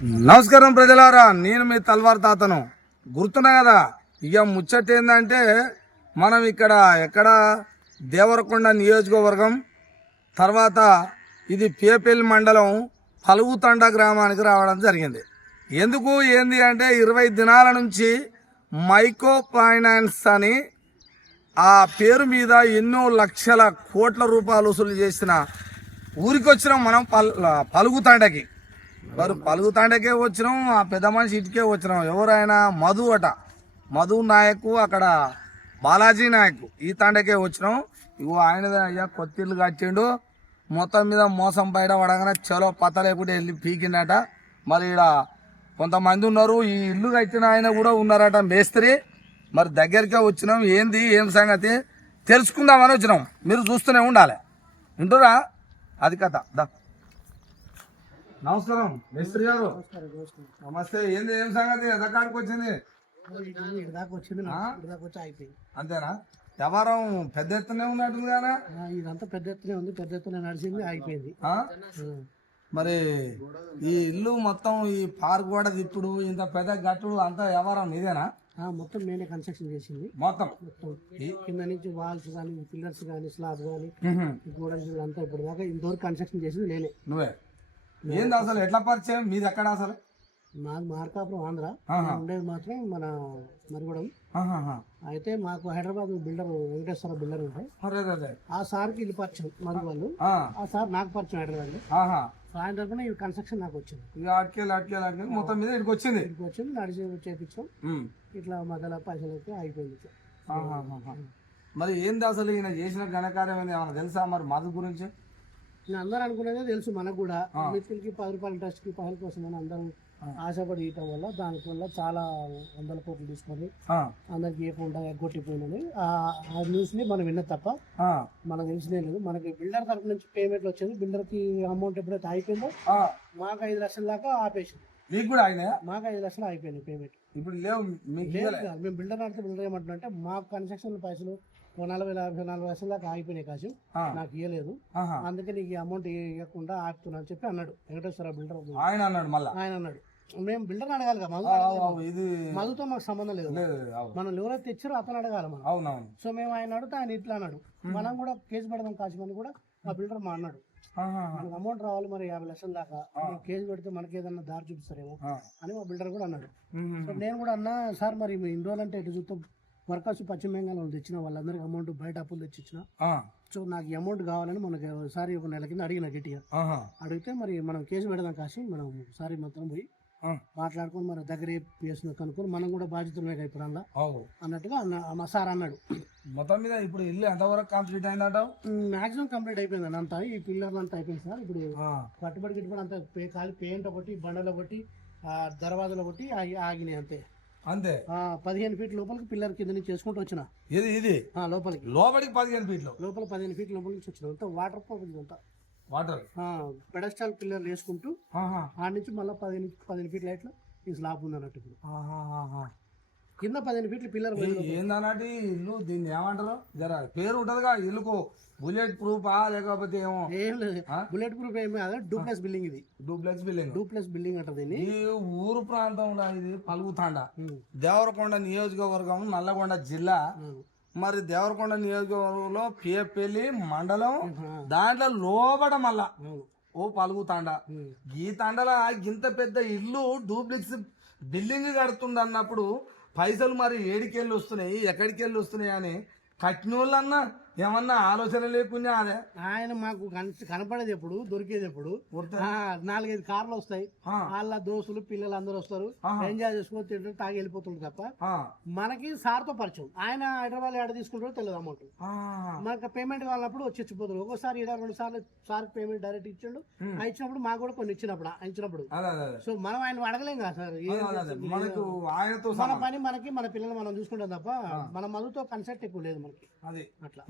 నమస్కారం ప్రజలారా, నేను మీ తల్వార్ తాతను. గుర్తున్నా కదా, ఇక ముచ్చట ఏంటంటే మనం ఎక్కడ దేవరకొండ నియోజకవర్గం తర్వాత ఇది పేపల్లి మండలం పలుగుతండ గ్రామానికి రావడం జరిగింది. ఎందుకు ఏంది అంటే 20 దినాల నుంచి మైక్రో ఫైనాన్స్ అని ఆ పేరు మీద ఎన్నో లక్షల కోట్ల రూపాయలు వసూలు చేసిన ఊరికి వచ్చినాం మనం పలుగుతండకి. మరి పలుగుతాండకే వచ్చినాం, ఆ పెద్ద మనిషి ఇటుకే వచ్చినాం. ఎవరైనా మధు నాయకు, అక్కడ బాలాజీ నాయకు, ఈ తాండకే వచ్చినాం. ఇగో ఆయనదే అయ్యా, కొత్త ఇల్లు కట్టిండు. మొత్తం మీద మోసం బయట పడగానే చలో పత్త లేకుండా వెళ్ళి పీకిండట. మరి ఇక్కడ కొంతమంది ఉన్నారు, ఈ ఇల్లు కట్టిన ఆయన కూడా ఉన్నారట మేస్త్రి. మరి దగ్గరికే వచ్చినాం, ఏం సంగతి తెలుసుకుందామని వచ్చినాం. మీరు చూస్తూనే ఉండాలి, వింటురా? అది కథ. నమస్కారం మేస్త్రి గారు. నమస్తే. ఏం సంగతి ఎదకాడికి వచ్చింది? అంతేనా? వ్యవహారం పెద్ద ఎత్తునే ఉన్నట్టుంది కదా? ఇదంతా పెద్ద ఎత్తునే ఉంది, పెద్ద ఎత్తున నడిచింది, ఆగిపోయింది. మరి ఈ ఇల్లు మొత్తం ఈ పార్క్ కూడా ఇప్పుడు ఇంత పెద్ద గట్టుడు అంతా వ్యవహారం ఇదేనా? మొత్తం నేనే కన్స్ట్రక్షన్ చేసింది. మొత్తం కింద నుంచి వాల్స్ కానీ, పిల్లర్స్ కానీ, స్లాబ్ కానీ, గోడలు అంతా ఇప్పుడు దాకా ఇంతవరకు కన్స్ట్రక్షన్ చేసింది నేనే. నువ్వే? ఏంది అసలు ఎట్లా పరిచయం మీది? ఎక్కడ అసలు? మాకు మార్కాపురం ఆంధ్ర, ఉండేది మాత్రం మన మరిగూడెం. అయితే మాకు హైదరాబాద్ బిల్డర్ వెంకటేశ్వర బిల్డర్ ఉంటాయి, ఆ సార్కి ఇల్లు పరిచయం మరి వాళ్ళు. ఆ సార్ నాకు పరిచయం హైదరాబాద్ లో. ఆయన తరఫున ఈ కన్స్ట్రక్షన్ నాకు వచ్చింది. మొత్తం మీద ఇక్కడికి వచ్చింది. నడిచి చేపించాం. ఇట్లా మధ్యలో పైసలు అయితే అయిపోయింది. మరి ఏంది అసలు ఈయన చేసిన ఘనకార్యం ఏమైనా తెలుసా మరి మధు గురించి? నేను అందరూ అనుకునేదే తెలుసు మనకు కూడా. మిత్రులకి 10 రూపాయల ఇంట్రెస్ట్కి పైసల కోసం అని అందరూ ఆశపడి ఇవ్వటం వల్ల దానివల్ల చాలా వందల కోట్లు తీసుకొని అందరికి ఇవ్వకుండా ఎగ్గొట్టిపోయినని ఆ న్యూస్ ని మనం విన్నది తప్ప మనకు తెలిసినే లేదు. మనకి బిల్డర్ తరఫు నుంచి పేమెంట్లు వచ్చేది. బిల్డర్ కి అమౌంట్ ఎప్పుడైతే అయిపోయిందో మాకు 5 లక్షల దాకా ఆపేసింది. మీకు కూడా ఆయన మాకు 5 లక్షలు అయిపోయింది పేమెంట్. ఇప్పుడు లేవు. మేము బిల్డర్ అంటే బిల్డర్ ఏమంటున్నా మాకు కన్స్ట్రక్షన్ పైసలు 40 లక్షల దాకా ఆగిపోయినాయి కాశీ, నాకు ఇవ్వలేదు, అందుకే నీకు అమౌంట్ ఇవ్వకుండా ఆపుతున్నా అని చెప్పి అన్నాడు వెంకటేశ్వర బిల్డర్. ఆయన అన్నాడు మేము బిల్డర్ అడగాలి కదా, మధుతో మాకు సంబంధం లేదు. మనం ఎవరైతే తెచ్చారో అతను అడగాలి మనం. సో మేము ఆయన అడిగితే ఆయన ఇట్లా అన్నాడు, మనం కూడా కేసు పెడదాం కాశీమని కూడా ఆ బిల్డర్ మా అన్నాడు. మనకు అమౌంట్ రావాలి మరి 50 లక్షల దాకా, కేసు పెడితే మనకి ఏదన్నా దారి చూపిస్తారేమో అని మా బిల్డర్ కూడా అన్నాడు. సో నేను కూడా అన్నా, సార్ మరి ఇన్ని రోజులు అంటే ఎటు చూస్తాం, వర్కర్స్ పశ్చిమ బెంగాల్ తెచ్చిన వాళ్ళందరికీ అమౌంట్ బయట అప్పులు తెచ్చిచ్చిన. సో నాకు ఈ అమౌంట్ కావాలని మనకి ఒకసారి 1 నెల కింద అడిగిన గట్టిగా. అడిగితే మరి మనం కేసు పెడదాం కాసి, మనం సారి మొత్తం పోయి మాట్లాడుకొని మన దగ్గర పిఎస్ కనుక్కొని మనం కూడా బాధ్యతలు ఇప్పుడు అలా అన్నట్టుగా మా సార్ అన్నాడు. మొత్తం మీద ఇప్పుడు ఇల్లు ఎంతవరకు కంప్లీట్ అయిందంట? మాక్సిమం కంప్లీట్ అయిపోయింది అంతా. ఈ పిల్లర్లు అంతా అయిపోయింది సార్. ఇప్పుడు కట్టుబడి అంతా ఖాళీ పెయింట్ ఒకటి, బండలు ఒకటి, దర్వాజాలు ఒకటి ఆగినాయి అంతే. అంతే. 15 ఫీట్ లోపలికి పిల్లర్ కింద నుంచి చేసుకుంటూ వచ్చిన. ఇది లోపలికి 15 ఫీట్లు లోపల 15 ఫీట్ లోపల నుంచి వచ్చిన. అంతా వాటర్ పంప్, అంతా వాటర్ పెడస్టాల్ పిల్లర్లు వేసుకుంటూ ఆ నుంచి మళ్ళీ 15 ఫీట్ లైట్లు ఈ స్లాబ్ ఉంది అన్నట్టు. ఇప్పుడు కింద 15 ఫీట్లు పిల్లర్. ఏందన్నట్టు ఇల్లు దీన్ని ఏమంటారు? జర పేరు ఉంటదిగా ఇల్లుకు, బుల్లెట్ ప్రూఫ్ లేకపోతే ఏమో? ఏం లేదు, బుల్లెట్ ప్రూఫ్ ఏమి కాదు, డూప్లెక్స్ బిల్డింగ్. ఇది డూప్లెక్స్ బిల్డింగ్ అంటారు దీన్ని. ఈ ఊరు ప్రాంతంలో ఇది పలుగుతాండ, దేవరకొండ నియోజకవర్గం, నల్లగొండ జిల్లా. మరి దేవరకొండ నియోజకవర్గంలో పేపల్లి మండలం, దాంట్లో లోబడ మళ్ళా పలుగుతాండ. ఈ తండల ఇంత పెద్ద ఇల్లు డూప్లెక్స్ బిల్డింగ్ కడుతుంది అన్నప్పుడు పైసలు మరి ఏడికెళ్ళి వస్తున్నాయి, ఎక్కడికి వెళ్ళి వస్తున్నాయి అని కట్టినోళ్ళన్నా ఏమన్నా ఆలోచన లేకుండా అదే ఆయన మాకు కనపడేది ఎప్పుడు, దొరికేది ఎప్పుడు. 4-5 కార్లు వస్తాయి, వాళ్ళ దోస్తులు పిల్లలు అందరూ వస్తారు, ఎంజాయ్ చేసుకొని తింటారు, తాగి వెళ్ళిపోతుంటారు తప్ప మనకి సార్ తో పరిచయం. ఆయన హైదరాబాద్ ఎక్కడ తీసుకుంటారో తెలియదు అమౌంట్. మనకు పేమెంట్ కావాలన్నప్పుడు వచ్చి ఇచ్చిపోతారు. ఒక్కోసారి 2 సార్లు సార్ పేమెంట్ డైరెక్ట్ ఇచ్చాడు. ఇచ్చినప్పుడు మాకు కూడా కొన్ని ఇచ్చినప్పుడు సో మనం ఆయన అడగలేం కదా సార్. మన పని మనకి, మన పిల్లలు మనం చూసుకుంటాం తప్ప మన మధుతో కన్సెప్ట్ ఎక్కువ లేదు మనకి. అది అట్లా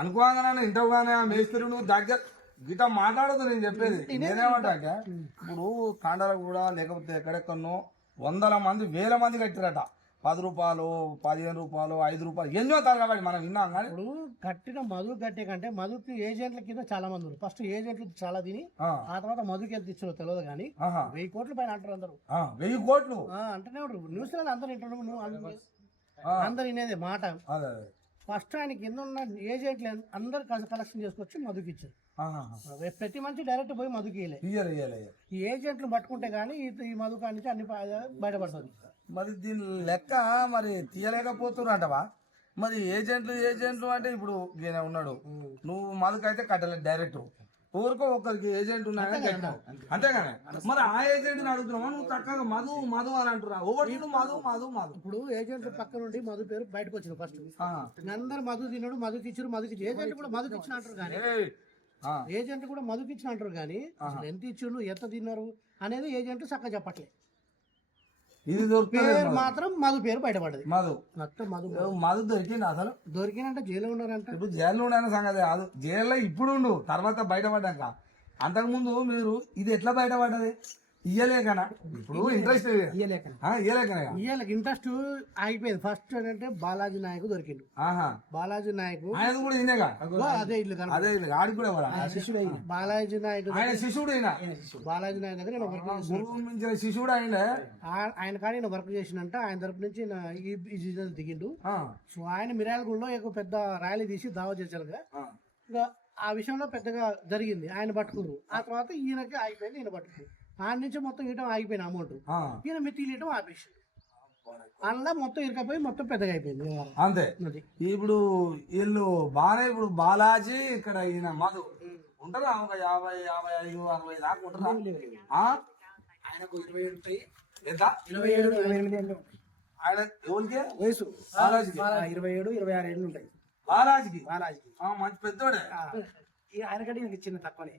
అనుకోగానే ఇంటగానే మేస్త్రి నువ్వు దగ్గర గిట మాట్లాడదు. నేను చెప్పేది నేనేమంటా అంటే, ఇప్పుడు తాండాల కూడా లేకపోతే ఎక్కడెక్కడో 100 మంది 1000 మంది కట్టిరట. 10 రూపాయలు 15 రూపాయలు 5 రూపాయలు ఎన్నో తరగబడి మనం విన్నాం కానీ ఇప్పుడు కట్టిన మధు కట్టే కంటే మధుకి ఏజెంట్ల కింద చాలా మంది ఉన్నారు. ఫస్ట్ ఏజెంట్లు చాలా తిని ఆ, ఆ తర్వాత మధుకి ఎంత ఇచ్చారో తెలియదు కానీ ఆహా, 1000 కోట్ల పైన అంటారు అందరూ. 1000 కోట్లు. అంటేనే ఉంటారు న్యూస్ లో అందరు వింటున్నాము, నువ్వు ఆ, అందరు వినేది మాట. అదే అదే. ఫస్ట్ ఆయన కింద ఉన్న ఏజెంట్లు అందరు కలెక్షన్ చేసుకొచ్చి మధుకి ఇచ్చారు. ఆహా, ప్రతి మనిషి డైరెక్ట్ పోయి మధుకి ఇయ్యలే. ఇయ్యలే ఇయ్యలే ఇయ్యలే. ఈ ఏజెంట్లు పట్టుకుంటే గానీ ఈ మధు కాడి నుంచి అన్ని బయటపడుతుంది. మరి దీని లెక్క మరి తీయలేకపోతున్నారంటవా? మరి ఏజెంట్లు అంటే ఇప్పుడు ఈయన ఉన్నాడు, నువ్వు మధుకైతే కట్టలేదు డైరెక్ట్, ఊరికో ఒకరికి ఏజెంట్ ఉన్నాయని కట్టినావు అంతేగానే. మరి ఆ ఏజెంట్ని అడుగుతున్నావా నువ్వు చక్కగా మధు మధు అని అంటున్నా, ఒకటి మధు మధు మధు. ఇప్పుడు ఏజెంట్ పక్క నుండి మధు పేరు బయటకు వచ్చింది. ఫస్ట్ ఆ, అందరు మధు తిన్నాడు, మధుకి ఇచ్చారు, మధుకి ఇచ్చారు. ఏజెంట్ కూడా మధుకి ఇచ్చిన అంటారు కానీ ఏయ్, ఆ, ఏజెంట్ కూడా మధుకి ఇచ్చిన అంటారు కానీ అసలు ఎంత ఇచ్చిండు ఎంత తిన్నారు అనేది ఏజెంట్ చక్కగా చెప్పట్లే. ఇది దొరుకుతుంది పేరు మాత్రం మధు పేరు బయటపడ్డది. మధు. మొత్తం మధు మధు దొరికింది అసలు. దొరికినంటే జైలు ఉన్నారంట. ఇప్పుడు జైల్లో ఉండని సంగతి కాదు, జైల్లో ఇప్పుడు ఉండు, తర్వాత బయటపడ్డాక. అంతకుముందు మీరు ఇది ఎట్లా బయటపడ్డది? ఇయ్యలేకనా? ఇప్పుడు ఇంట్రెస్ట్ ఇయ్యలేకనా? వీళ్ళకి ఇంట్రెస్ట్ ఆగిపోయింది. ఫస్ట్ ఏంటంటే బాలాజీ నాయక్ దొరికిండు. ఆహా, బాలాజీ నాయక్ ఆయన కూడా ఈయనగా అదే ఇల్లు కనుక అదే ఆడికి కూడా ఎవరు? శిష్యుడు బాలాజీ నాయక్ ఆయన శిష్యుడు ఈయన, బాలాజీ నాయక్ దగ్గర నేను వర్క్ చేసిన. గురువు మించిన శిష్యుడు ఆయన. ఆయన కానీ నేను వర్క్ చేసినంట ఆయన తరపు నుంచి ఈ బిజినెస్ దిగిండు. సో ఆయన మిరాలగూడలో ఒక పెద్ద ర్యాలీ తీసి దావా చేశారుగా. ఇంకా ఆ విషయంలో పెద్దగా జరిగింది. ఆయన పట్టుకున్నారు. ఆ తర్వాత ఈయనకి ఆగిపోయింది, ఈయన పట్టుకున్నారు. ఆయన నుంచి మొత్తం ఇయటం ఆగిపోయిన అమౌంట్ ఈయన మెత్తిలేయటం ఆపేసి అందులో మొత్తం ఇరకపోయి మొత్తం పెద్దగా అయిపోయింది. అంతే. ఇప్పుడు వీళ్ళు బాగానే ఇప్పుడు బాలాజీ ఇక్కడ ఈయన మధు ఉంటారా? ఒక 50, 55, 60 దాకా ఉంటారా? ఆయనకు 27 ఉంటాయి. ఎంత? 27, 28 ఏళ్ళు ఆయన ఎవరికి వయసు? బాలాజీకి 27, 26 ఏళ్ళు ఉంటాయి. బాలాజీకి బాలాజీకి మంచి పెద్దోడే. ఆయన కంటే ఇంకా చిన్న తక్కువనే.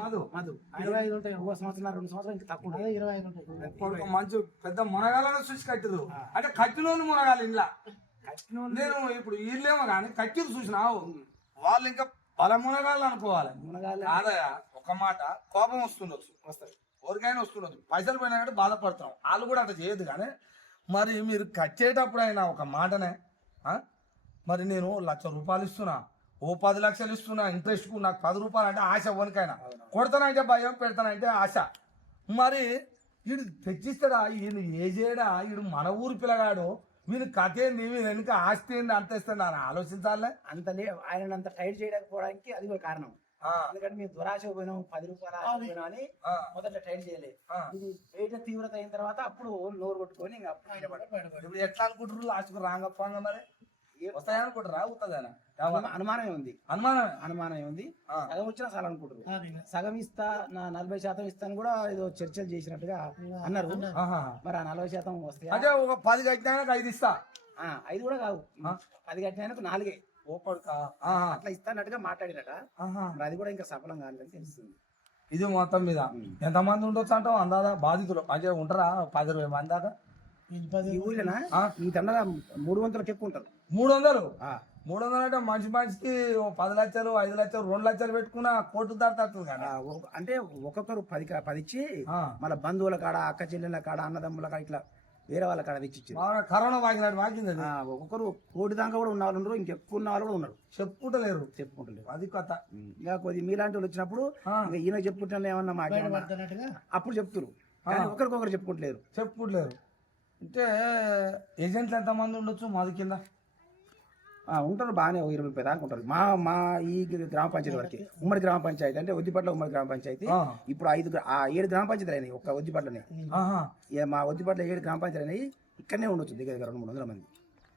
మధు మధు 25 ఉంటాయి. 1 సంవత్సరం 2 సంవత్సరాలు ఇంకా తక్కువ 25 ఉంటాయి. మంచి పెద్ద మునగాలను చూసి కట్టిరు అంటే కట్టినోళ్ళు మునగాలి ఇంట్లో. నేను ఇప్పుడు వీళ్ళేమో కానీ కట్టిరు చూసినావు, వాళ్ళు ఇంకా బల మునగాళ్ళు అనుకోవాలి. కాదయ ఒక మాట కోపం వస్తుండొచ్చు, వస్తుంది ఎవరికైనా వస్తుండొచ్చు, పైసలు పోయినా కానీ బాధపడతాం. వాళ్ళు కూడా అట్లా చేయదు. కానీ మరి మీరు కట్టేటప్పుడు అయినా ఒక మాటనే మరి నేను 1,00,000 రూపాయలు ఇస్తున్నా, ఓ 10 లక్షలు ఇస్తున్నా ఇంట్రెస్ట్కు, నాకు 10 రూపాయలు అంటే ఆశ ఎవరికైనా. కొడతానంటే భయం, పెడతానంటే ఆశ. మరి వీడు తెచ్చిస్తాడా? ఈయన ఏజేడా? వీడు మన ఊరు పిల్లగాడు, వీడు కథేంది, వీడు వెనుక ఆస్తి ఏంది, అంతేస్తుంది అని ఆలోచించాలే. ఆయన అంత టైట్ చేయకపోవడానికి అది కూడా కారణం. ఎందుకంటే మీరు దురాశ పోయినాం, 10 రూపాయలు ఆశ పోయినా అని మొదట టైట్ చేయలేదు. ఇది వేట తీవ్రత అయిన తర్వాత అప్పుడు నోరు కొట్టుకొని ఇంకా ఇప్పుడు ఎట్లా అనుకుంటారు? లాస్ట్కు రాంగప్పంగా మరి వస్తాయనుకుంటారా? అవుతుందనా? అనుమానమే ఉంది. అనుమానమే ఉంది. సగం వచ్చినా చాలా అనుకుంటారు. సగం ఇస్తా, 40% ఇస్తాను కూడా ఏదో చర్చలు చేసినట్టుగా అన్నారు. మరి ఆ 40% వస్తాయి అంటే ఒక 10 కట్టినాక 5 ఇస్తా. 5 కూడా కాదు, 10 కట్టినాక 4 అట్లా ఇస్తానట్టుగా మాట్లాడినట. అది కూడా ఇంకా సఫలం కాలేదని తెలుస్తుంది. ఇది మొత్తం మీద ఎంతమంది ఉండొచ్చు అంటావు అందాదా బాధితులు? అంటే ఉంటారా 10-20 మంది దాకా ఈ ఊళ్ళనా? ఈ తండగా 300కి ఎక్కువ ఉంటారు. 300 అంటే మనిషికి 10 లక్షలు 5 లక్షలు 2 లక్షలు పెట్టుకున్నా కోర్టు దాడుతుంది కదా. అంటే ఒక్కొక్కరు 10 ఇచ్చి మళ్ళీ బంధువుల కాడ, అక్క చెల్లెళ్ళ కాడ, అన్నదమ్ముల కాడ, ఇట్లా వేరే వాళ్ళ కాడ తెచ్చి కరోనా వాకినాడు వాకింది. ఒక్కొక్కరు 1 కోటి దాకా కూడా ఉన్న వాళ్ళు ఉన్నారు, ఇంకెక్కువ ఉన్న వాళ్ళు కూడా ఉన్నారు. చెప్పుకుంటలేరు. అది కథ. ఇంకా కొద్ది మీలాంటి వాళ్ళు వచ్చినప్పుడు ఈయన చెప్పుకుంటే ఏమన్నా మాకే అప్పుడు చెప్తున్నారు, కానీ ఒకరికొకరు చెప్పుకుంటలేరు. అంటే ఏజెంట్లు ఎంతమంది ఉండొచ్చు మాది కింద? ఉంటారు బాగానే, 20-30 దాకా ఉంటారు. మా ఈ గ్రామ పంచాయతీ వరకు, ఉమ్మడి గ్రామ పంచాయతీ అంటే ఒద్దిపట్ల ఉమ్మడి గ్రామ పంచాయతీ ఇప్పుడు 7 గ్రామ పంచాయతీలు అయినాయి ఒక్క ఒద్దిపట్లనే. మా ఒద్దిపట్ల 7 గ్రామ పంచాయతీలు అయినాయి. ఇక్కడనే ఉండొచ్చు దగ్గర 200-300 మంది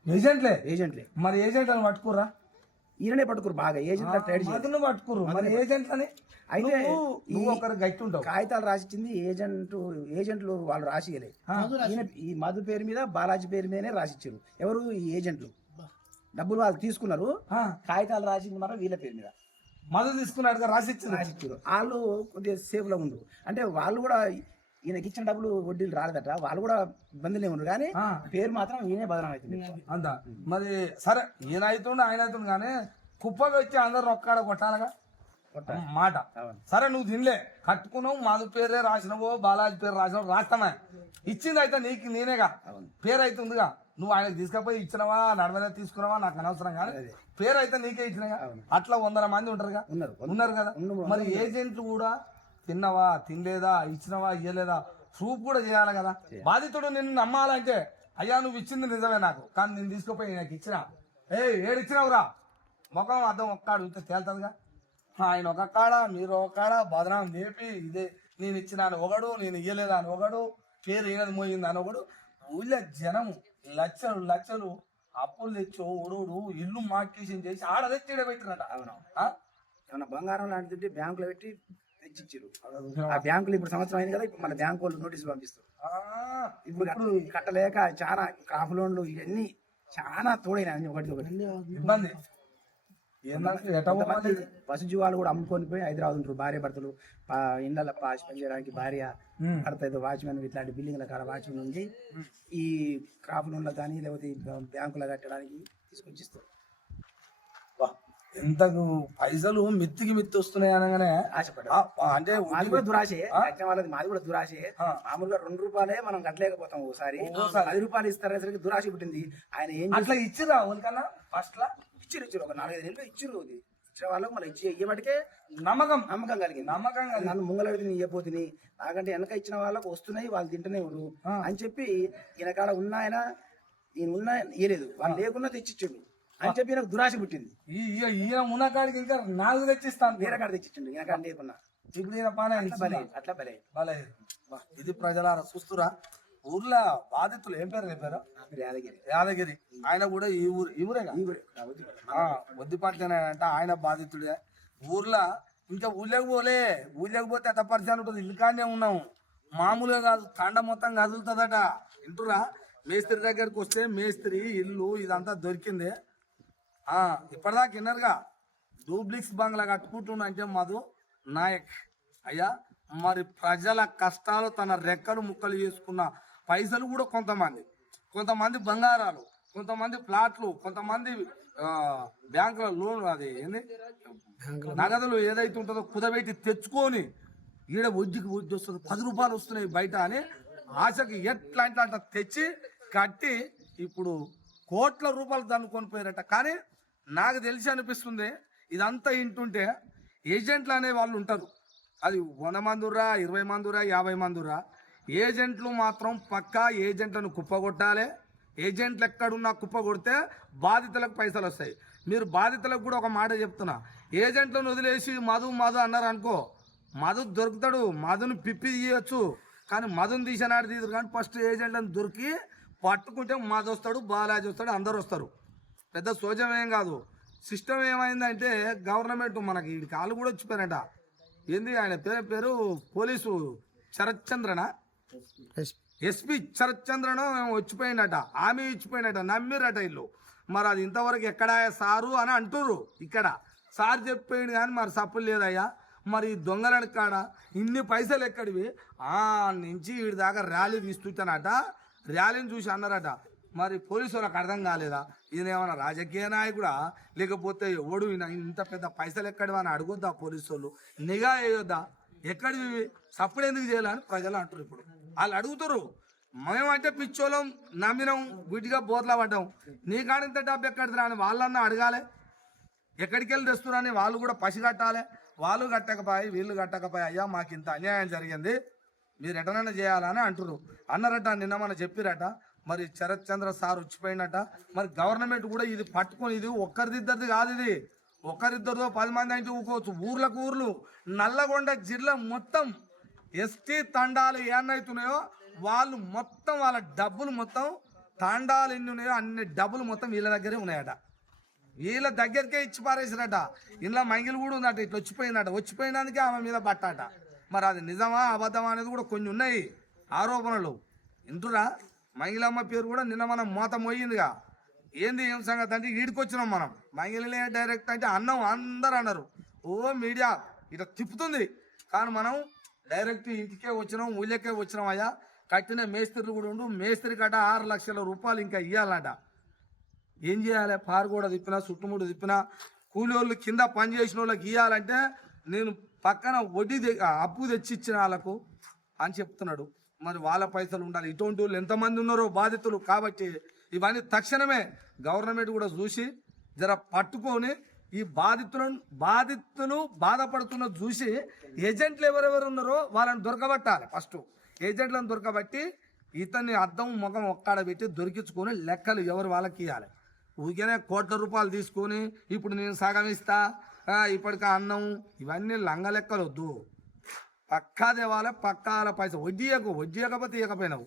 ఏజెంట్లే. మరి ఏజెంట్లను పట్టుకురా? ఈయననే పట్టుకురు బాగా. ఏజెంట్ పట్టుకురు. మరి ఏజెంట్లని అయితే ఒకరు గట్టి ఉంటావు, కాగితాలు రాసిచ్చింది ఏజెంట్లు వాళ్ళు రాసియలే. ఈ మధు పేరు మీద, బాలాజీ పేరు మీదనే రాసిచ్చారు. ఎవరు? ఈ ఏజెంట్లు. డబ్బులు వాళ్ళు తీసుకున్నారు, కాగితాలు రాసింది మాత్రం వీళ్ళ పేరు మీద. మధు తీసుకున్నాడు రాసిచ్చారు. వాళ్ళు కొద్దిగా సేఫ్ లో ఉండు. అంటే వాళ్ళు కూడా ఈయనకి ఇచ్చిన డబ్బులు వడ్డీలు రాలేదట, వాళ్ళు కూడా ఇబ్బందులే ఉన్నారు. కానీ పేరు మాత్రం ఈయనే బదనాం అవుతుంది అంత. మరి సరే ఈయన అవుతుండే ఆయన అవుతుంది, కానీ కుప్పగా వచ్చి అందరు ఒక్కడ కొట్టాలగా. మాట. సరే నువ్వు తినలే, కట్టుకున్నావు, మాధు పేరే రాసినవో బాలాజీ పేరు రాసినవో రాస్తామా, ఇచ్చింది అయితే నీకు నేనేగా, పేరు అయితే ఉందిగా, నువ్వు ఆయనకు తీసుకపోయి ఇచ్చినవా నడవనే తీసుకున్నావా నాకు అనవసరం, కానీ పేరు అయితే నీకే ఇచ్చినగా. అట్లా 100 మంది ఉంటారుగా, ఉన్నారు కదా. మరి ఏజెంట్లు కూడా తిన్నవా తినలేదా, ఇచ్చినవా ఇయ్యలేదా ప్రూఫ్ కూడా చేయాలి కదా. బాధితుడు నిన్ను నమ్మాలంటే అయ్యా నువ్వు ఇచ్చింది నిజమే నాకు, కానీ నేను తీసుకుపోయి నాకు ఇచ్చిన ఏడిచ్చినావురా ముఖం అర్థం ఒక్కాడు ఇంత తేలుతుందిగా. ఆయన ఒక కాడ మీరు ఒక కాడ బదనాం లేపి ఇదే నేను ఇచ్చిన అని ఒకడు, నేను ఇయ్యలేదా అని ఒకడు, పేరు ఏనది మోయింది అని ఒకడు. ఊళ్ళో జనము లక్షలు లక్షలు అప్పులు తెచ్చో ఉడుడు ఇల్లు మార్కేషన్ చేసి ఆడ తెచ్చి పెట్టినట. ఏమన్నా బంగారం లాంటిది బ్యాంకులో పెట్టి తెచ్చిచ్చారు. ఆ బ్యాంకులు ఇప్పుడు సంవత్సరం అయింది కదా, ఇప్పుడు మన బ్యాంకు వాళ్ళు నోటీసులు పంపిస్తారు. ఇప్పుడు కట్టలేక చాలా క్రాప్ లోన్లు ఇవన్నీ చాలా తోడైనా ఒకటి ఇబ్బంది. పశు జీవాలు కూడా అమ్ముకొని పోయి హైదరాబాద్ ఉంటారు భార్య భర్తలు, ఇళ్ళ పాచి పని చేయడానికి భార్య భర్త ఏదో వాచ్మెన్ ఇట్లాంటి బిల్డింగ్ల కాడ వాచ్మెన్ ఉంది. ఈ క్రాప్ లోన్లకు కానీ లేకపోతే బ్యాంకులో కట్టడానికి తీసుకొచ్చిస్తారు. ఎంతకు పైసలు మిత్తికి మిత్తి వస్తున్నాయి అనగానే ఆశపడ్డా. అంటే మాది కూడా దురాశే, వాళ్ళది మాది కూడా దురాశే. మామూలుగా 2 రూపాయలే మనం కట్టలేకపోతాం, ఓసారి 10 రూపాయలు ఇస్తారేసరికి దురాశ పుట్టింది. ఆయన ఏం అట్లా ఇచ్చిరా వాళ్ళకన్నా ఫస్ట్ లా ఇచ్చిరు ఒక 4-5 నెలలు ఇచ్చిరు. ఇచ్చిన వాళ్ళకి మళ్ళీ ఇయ్యబట్టికే నమ్మకం కలిగింది. నన్ను ముంగలవిటిని ఇయ్యపోతుంది, నాకంటే వెనక ఇచ్చిన వాళ్ళకి వస్తున్నాయి, వాళ్ళు తింటనే ఉన్నారు అని చెప్పి ఈయన కాడ ఉన్న ఆయన నేను ఉన్నా ఇయ్యలేదు, వాళ్ళు లేకున్నా తెచ్చిచ్చాడు అని చెప్పి నాకు దురాశ పుట్టింది. ఈయన మునకాడికి ఇంకా 4 తెచ్చిస్తాను, వేరే కాడ తెచ్చిచ్చిండు, ఈయన కాడ లేకున్నా. ఇప్పుడు ఈయన పానే అట్లా బలే. ఇది ప్రజలారా చూస్తురా. ఊర్లో బాధితులు ఏం పేరు చెప్పారు? యాదగిరి. ఆయన కూడా ఈ ఊరేగా వద్దిపట్లేనంట, ఆయన బాధితుడే. ఊర్లో ఇంకా ఊళ్ళకి పోతే ఎంత పరిచయం ఉంటుంది, ఇల్లు కాడనే ఉన్నాము. మామూలుగా కాదు, తండ మొత్తం కదులుతుందట. ఇంటురా మేస్త్రి దగ్గరికి వస్తే మేస్త్రి ఇల్లు ఇదంతా దొరికింది. ఇప్పటిదాకా విన్నారుగా, డూప్లిక్స్ బంగ్లా కట్టుకుంటున్నా అంటే మధు నాయక్ అయ్యా. మరి ప్రజల కష్టాలు తన రెక్కలు ముక్కలు చేసుకున్న పైసలు కూడా కొంతమంది బంగారాలు, కొంతమంది ప్లాట్లు, కొంతమంది బ్యాంకుల లోన్, అది ఏంది నగదులు ఏదైతే ఉంటుందో కుదబెట్టి తెచ్చుకొని ఈడ వడ్డీకి వడ్డీ వస్తుంది, 10 రూపాయలు వస్తున్నాయి బయట అని ఆశకి ఎట్లా అంటే తెచ్చి కట్టి ఇప్పుడు కోట్ల రూపాయలు దన్నుకొని పోయారట. కానీ నాకు తెలిసి అనిపిస్తుంది, ఇదంతా ఇంటుంటే ఏజెంట్లు అనే వాళ్ళు ఉంటారు. అది 100 మందిరా, 20 మందిరా, 50 మందిరా. ఏజెంట్లు మాత్రం పక్కా ఏజెంట్లను కుప్పగొట్టాలి. ఏజెంట్లు ఎక్కడున్నా కుప్పగొడితే బాధితులకు పైసలు వస్తాయి. మీరు బాధితులకు కూడా ఒక మాట చెప్తున్నా, ఏజెంట్లను వదిలేసి మధు అన్నారు అనుకో, మధు దొరుకుతాడు, మధును పిప్పి తీయచ్చు, కానీ మధును తీసినాడు తీదురు. కానీ ఫస్ట్ ఏజెంట్లను దొరికి పట్టుకుంటే మధు వస్తాడు, బాలాజీ వస్తాడు, అందరు వస్తారు. పెద్ద సోజం ఏం కాదు. సిస్టమ్ ఏమైందంటే గవర్నమెంట్ మనకి ఈ కాళ్ళు కూడా వచ్చిపోయారట. ఏంది ఆయన పేరు పోలీసు శరత్ చంద్రనా, ఎస్పీ శరత్ చంద్రను వచ్చిపోయినట, ఆమె ఇచ్చిపోయినట, నమ్మిరట ఇల్లు. మరి అది ఇంతవరకు ఎక్కడా సారు అని అంటుర్రు. ఇక్కడ సార్ చెప్పేయండి కానీ మరి సప్పులు లేదయ్యా. మరి దొంగల కాడ ఇన్ని పైసలు ఎక్కడివి, నుంచి వీడి దాకా ర్యాలీ తీస్తుంటానట, ర్యాలీని చూసి అన్నారట. మరి పోలీసు వాళ్ళకి అర్థం కాలేదా, ఈయన ఏమైనా రాజకీయ నాయకుడా లేకపోతే ఎవడు ఈయన ఇంత పెద్ద పైసలు ఎక్కడివా అని అడగొద్దా పోలీసు వాళ్ళు, నిఘా వేయొద్దా, ఎక్కడివి సప్పుడు ఎందుకు చేయాలని ప్రజలు అంటారు. ఇప్పుడు వాళ్ళు అడుగుతారు, మేమంటే పిచ్చోళం నమ్మినాం, గుడ్డిగా బోర్లా పడ్డాం, నీ కాడింత డబ్బు ఎక్కడిదిరా అని వాళ్ళన్నా అడగాలి. ఎక్కడికి వెళ్ళి తెస్తున్నారని వాళ్ళు కూడా పసిగట్టాలి. వాళ్ళు కట్టకపోయి వీళ్ళు కట్టకపోయి, అయ్యా మాకు ఇంత అన్యాయం జరిగింది, మీరు ఎటనైనా చేయాలని అంటున్నారు. అన్నారట, నిన్న మన చెప్పిరట. మరి శరత్ చంద్ర సార్ వచ్చిపోయినట. మరి గవర్నమెంట్ కూడా ఇది పట్టుకొని, ఇది ఒక్కరిద్దరిది కాదు, ఇది ఒకరిద్దరితో 10 మంది అయితే ఊకోవచ్చు. ఊర్లు నల్లగొండ జిల్లా మొత్తం ఎస్టీ తండాలు ఏమవుతున్నాయో వాళ్ళు మొత్తం వాళ్ళ డబ్బులు మొత్తం తండాలు ఎన్ని ఉన్నాయో అన్ని డబ్బులు మొత్తం వీళ్ళ దగ్గరే ఉన్నాయట. వీళ్ళ దగ్గరికే ఇచ్చి పారేసిరట. ఇంట్లో మంగిలు కూడా ఉందట, ఇట్లా వచ్చిపోయినందుకే ఆమె మీద పట్టాట. మరి అది నిజమా అబద్ధమా అనేది కూడా కొన్ని ఉన్నాయి ఆరోపణలు. ఇంటురా మంగిలమ్మ పేరు కూడా నిన్న మనం మోత మోయిందిగా. ఏంది ఏం సంగతి అంటే ఈడికొచ్చినాం మనం, మంగిలే డైరెక్ట్ అంటే అన్నం అందరు అన్నారు. మీడియా ఇట్లా తిప్పుతుంది, కానీ మనం డైరెక్ట్ ఇంటికే వచ్చినాం, ఊళ్ళకే వచ్చినాం. అయ్యా కట్టిన మేస్త్రులు కూడా ఉండు, మేస్త్రి కట్ట 6 లక్షల రూపాయలు ఇంకా ఇవ్వాలన్నట. ఏం చేయాలి, పారు కూడా తిప్పినా చుట్టుముడు తిప్పినా కూలి వాళ్ళు కింద పని చేసిన వాళ్ళకి ఇవ్వాలంటే నేను పక్కన అప్పు తెచ్చిచ్చిన వాళ్ళకు అని చెప్తున్నాడు. మరి వాళ్ళ పైసలు ఉండాలి. ఇటువంటి వాళ్ళు ఎంతమంది ఉన్నారో బాధితులు. కాబట్టి ఇవన్నీ తక్షణమే గవర్నమెంట్ కూడా చూసి జర పట్టుకొని ఈ బాధితులు బాధపడుతున్న చూసి ఏజెంట్లు ఎవరెవరు ఉన్నారో వాళ్ళని దొరకబట్టాలి. ఫస్ట్ ఏజెంట్లను దొరకబట్టి ఇతన్ని అద్దం ముఖం ఒక్కడ పెట్టి దొరికించుకొని లెక్కలు ఎవరు వాళ్ళకి ఇవ్వాలి. ఊరికేనే కోట్ల రూపాయలు తీసుకొని ఇప్పుడు నేను సగం ఇస్తా, ఇప్పటికి అన్నం, ఇవన్నీ లంగ లెక్కలు వద్దు. పక్కా దేవాలే, పక్కాల పైసలు వడ్డీయకపోతే ఇవ్వకపోయినావు.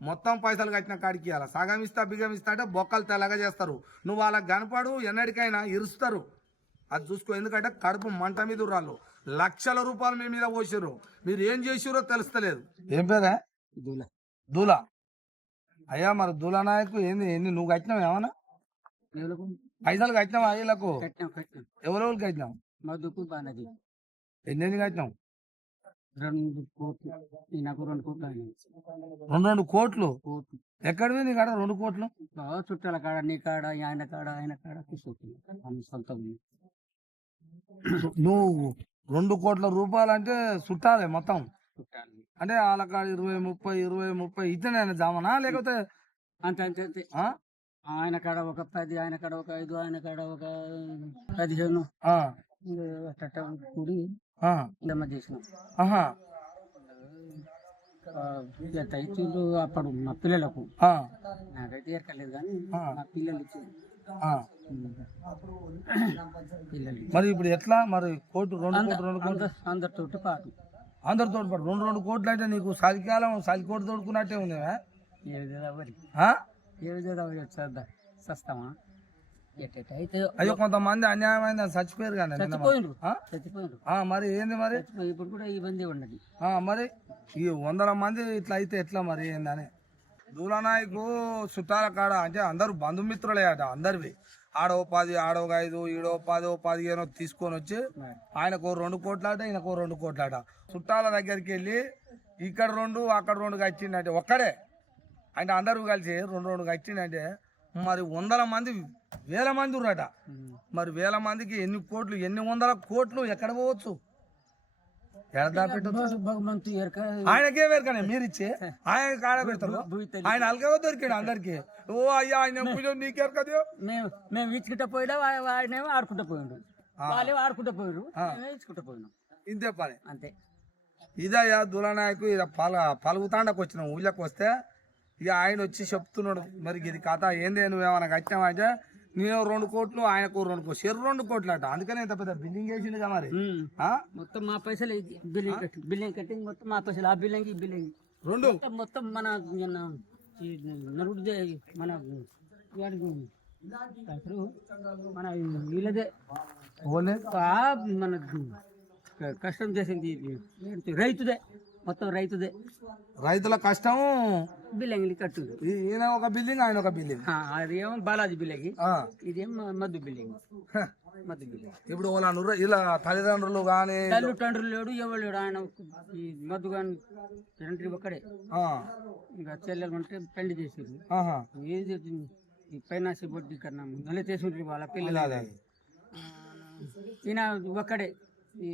మొత్తం పైసలు కట్టిన కాడికి ఇవ్వాలి. సగం ఇస్తా బిగం ఇస్తా అంటే బొక్కలు తెల్లగా చేస్తారు. నువ్వు వాళ్ళకి కనపడు, ఎన్నటికైనా ఇరుస్తారు. అది చూసుకో. ఎందుకంటే కడుపు మంట మీద రాళ్ళు లక్షల రూపాయలు మీ మీద పోసారు. మీరు ఏం చేసిరో తెలుస్తలేదు. ఏం పేరే? దూలా. అయ్యా మరి దూలా నాయకు ఏంది నువ్వు కట్టినావు ఏమన్నా పైసలు కట్టినావు? అయ్యలకు ఎవరెవరు కట్టినావు? ఎన్ని కట్టినావు? 2 కోట్లు. ఎక్కడివి నీ కాడ 2 కోట్లు? చుట్టాల కాడ, నీ కాడ, ఆయన కాడ తీసుకుంటున్నా సొంతం. నువ్వు 2 కోట్ల రూపాయలు అంటే చుట్టాలే మొత్తం. అంటే వాళ్ళ కాడ 20-30 ఇతనే జామనా లేకపోతే అంతే. ఆయన కాడ ఒక 10, ఆయన కాడ ఒక 5, ఆయన కాడ ఒక 15 కూడి జమ చేసినాం. ఎంత ఇచ్చిండ్రు అప్పుడు మా పిల్లలకు. నాకైతే ఎరకలేదు కానీ మా పిల్లలు ఇచ్చిండ్రు. మరి ఇప్పుడు ఎట్లా మరి కోట్లు 2 కోట్లు అందరితో పాటు అందరితో పాటు 2 కోట్లు అంటే నీకు చలికాలం చలికోటు తోడుకున్నట్టే ఉంది. ఏ విధంగా సస్తామా ఎట్టయితే. అయ్యో కొంతమంది అన్యాయమైన చచ్చిపోయారు కానీ చచ్చిపోయిండ్రు. మరి ఏంది మరి ఇప్పుడు కూడా ఇబ్బంది ఉన్నది. మరి ఈ 100 మంది ఇట్లా అయితే ఎట్లా మరి ఏందని? దూలనాయకు చుట్టాల కాడ అంటే అందరూ బంధుమిత్రులే అట అందరివి. ఆడో 10, ఆడో 5, ఈడో 10, 15 తీసుకొని వచ్చి ఆయనకు 2 కోట్లాట, ఈయనకు 2 కోట్లాట. చుట్టాల దగ్గరికి వెళ్ళి ఇక్కడ 2 అక్కడ 2 కట్టిండంటే ఒక్కడే అంటే అందరూ కలిసి 2 కట్టిండంటే మరి 100 మంది 1000 మంది ఉన్నారట. మరి 1000 మందికి ఎన్ని కోట్లు, ఎన్ని 100 కోట్లు ఎక్కడ పోవచ్చు? భగవంతు ఆయనకే వేరుకనే మీరు ఇచ్చే ఆయన కాడ పెడతారు. ఆయన అలగా దొరికాడు అందరికి. ఓ అయ్యా ఆయన నీకేరు కదా. మేము ఇచ్చుకుంటా పోయినా ఆయనేమో ఆడుకుంటా పోయిండు, వాళ్ళే ఆడుకుంటా పోయిరు, ఇచ్చుకుంటా పోయినాం. ఇంతే పని. అంతే. ఇదయ్యా దులనాయకు ఇక పలుగుతాండకు వచ్చిన ఊళ్ళకి వస్తే ఇక ఆయన వచ్చి చెప్తున్నాడు మరి ఇది కథ ఏంది, నువ్వేమన్నా కట్టామంటే నేను 2 కోట్లు, ఆయనకు 2 కోట్లు, 2 కోట్లు అట. అందుకనే ఇంత పెద్ద బిల్డింగ్ వేసింది మరి. మొత్తం మా పైసలు బిల్డింగ్ కట్టి మొత్తం మా పైసలు. ఆ బిల్డింగ్ ఈ బిల్డింగ్ 2 మొత్తం మన నరుడిదే, మన మన వీళ్ళదే. మన కష్టం చేసింది రైతుదే, మొత్తం రైతుదే. రైతుల కష్టం బిల్డింగ్ కట్టు. ఈయన ఒక బిల్డింగ్, ఆయన ఒక బిల్డింగ్. అదేమో బాలాజీ బిల్డింగ్, ఇదేమో మద్దు బిల్డింగ్. మద్దు బిల్డింగ్. ఇప్పుడు వాళ్ళ ఇలా తల్లిదండ్రులు కానీ తల్లిదండ్రులు లేడు, ఎవరు లేడు. ఆయన ఈ మద్దు కానీ తండ్రి ఒక్కడే. ఇంకా చెల్లెలు ఉంటే పెళ్లి చేసారు. ఏది ఈ పైనాసి బొడ్డి కన్నా ముందు చేసి వాళ్ళ పిల్లలు. ఈయన ఒక్కడే, ఈ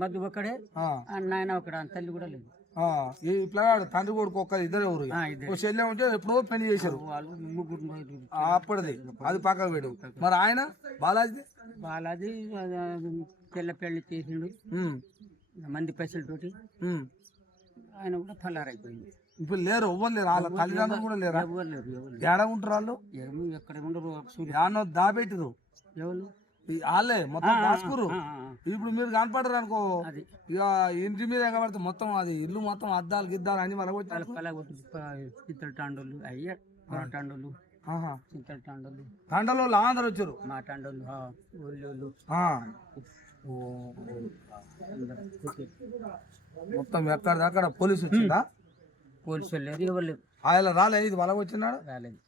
మద్దు ఒక్కడే, నాయన ఒకడ, తల్లి కూడా లేదు. ఈ పిల్లగాడు తండ్రి కొడుకు ఒక్క ఇద్దరు ఎవరు చెల్లె ఉంటే ఎప్పుడో పెళ్లి చేశారు. వాళ్ళు 3 అప్పటిది అది పక్కకు పెట్టు. మరి ఆయన బాలాజీ చెల్ల పెళ్లి చేసిండు మంది పైసలతోటి. ఆయన కూడా ఫలారైపోయింది. ఇప్పుడు లేరు, ఎవ్వరు లేరు. వాళ్ళ తల్లిదండ్రులు కూడా లేరు. ఎవరు లేరు. ఏడ ఉంటారు వాళ్ళు? ఎక్కడ ఉండరు. యానో దాబెట్టిరు ఎవరు వాళ్ళే మొత్తం దాచుకురు. ఇప్పుడు మీరు కనపడరు అనుకో, ఇక ఇంటి మీద ఎగబడితే మొత్తం అది ఇల్లు మొత్తం అద్దాలు గిద్దాలు అన్ని చిత్తల టాండోళ్ళు, అయ్యా టాండోళ్ళు, చిత్తల టాండోళ్ళు, తండలో అందరు వచ్చారు. మా టాండోళ్ళు, ఊళ్ళోళ్ళు మొత్తం ఎక్కడ అక్కడ పోలీసు వచ్చిందా? పోలీసు లేరు, ఎవరు లేరు. ఆయన రాలేదు, ఇది వాళ్ళకి వచ్చినాడు. రాలేదు.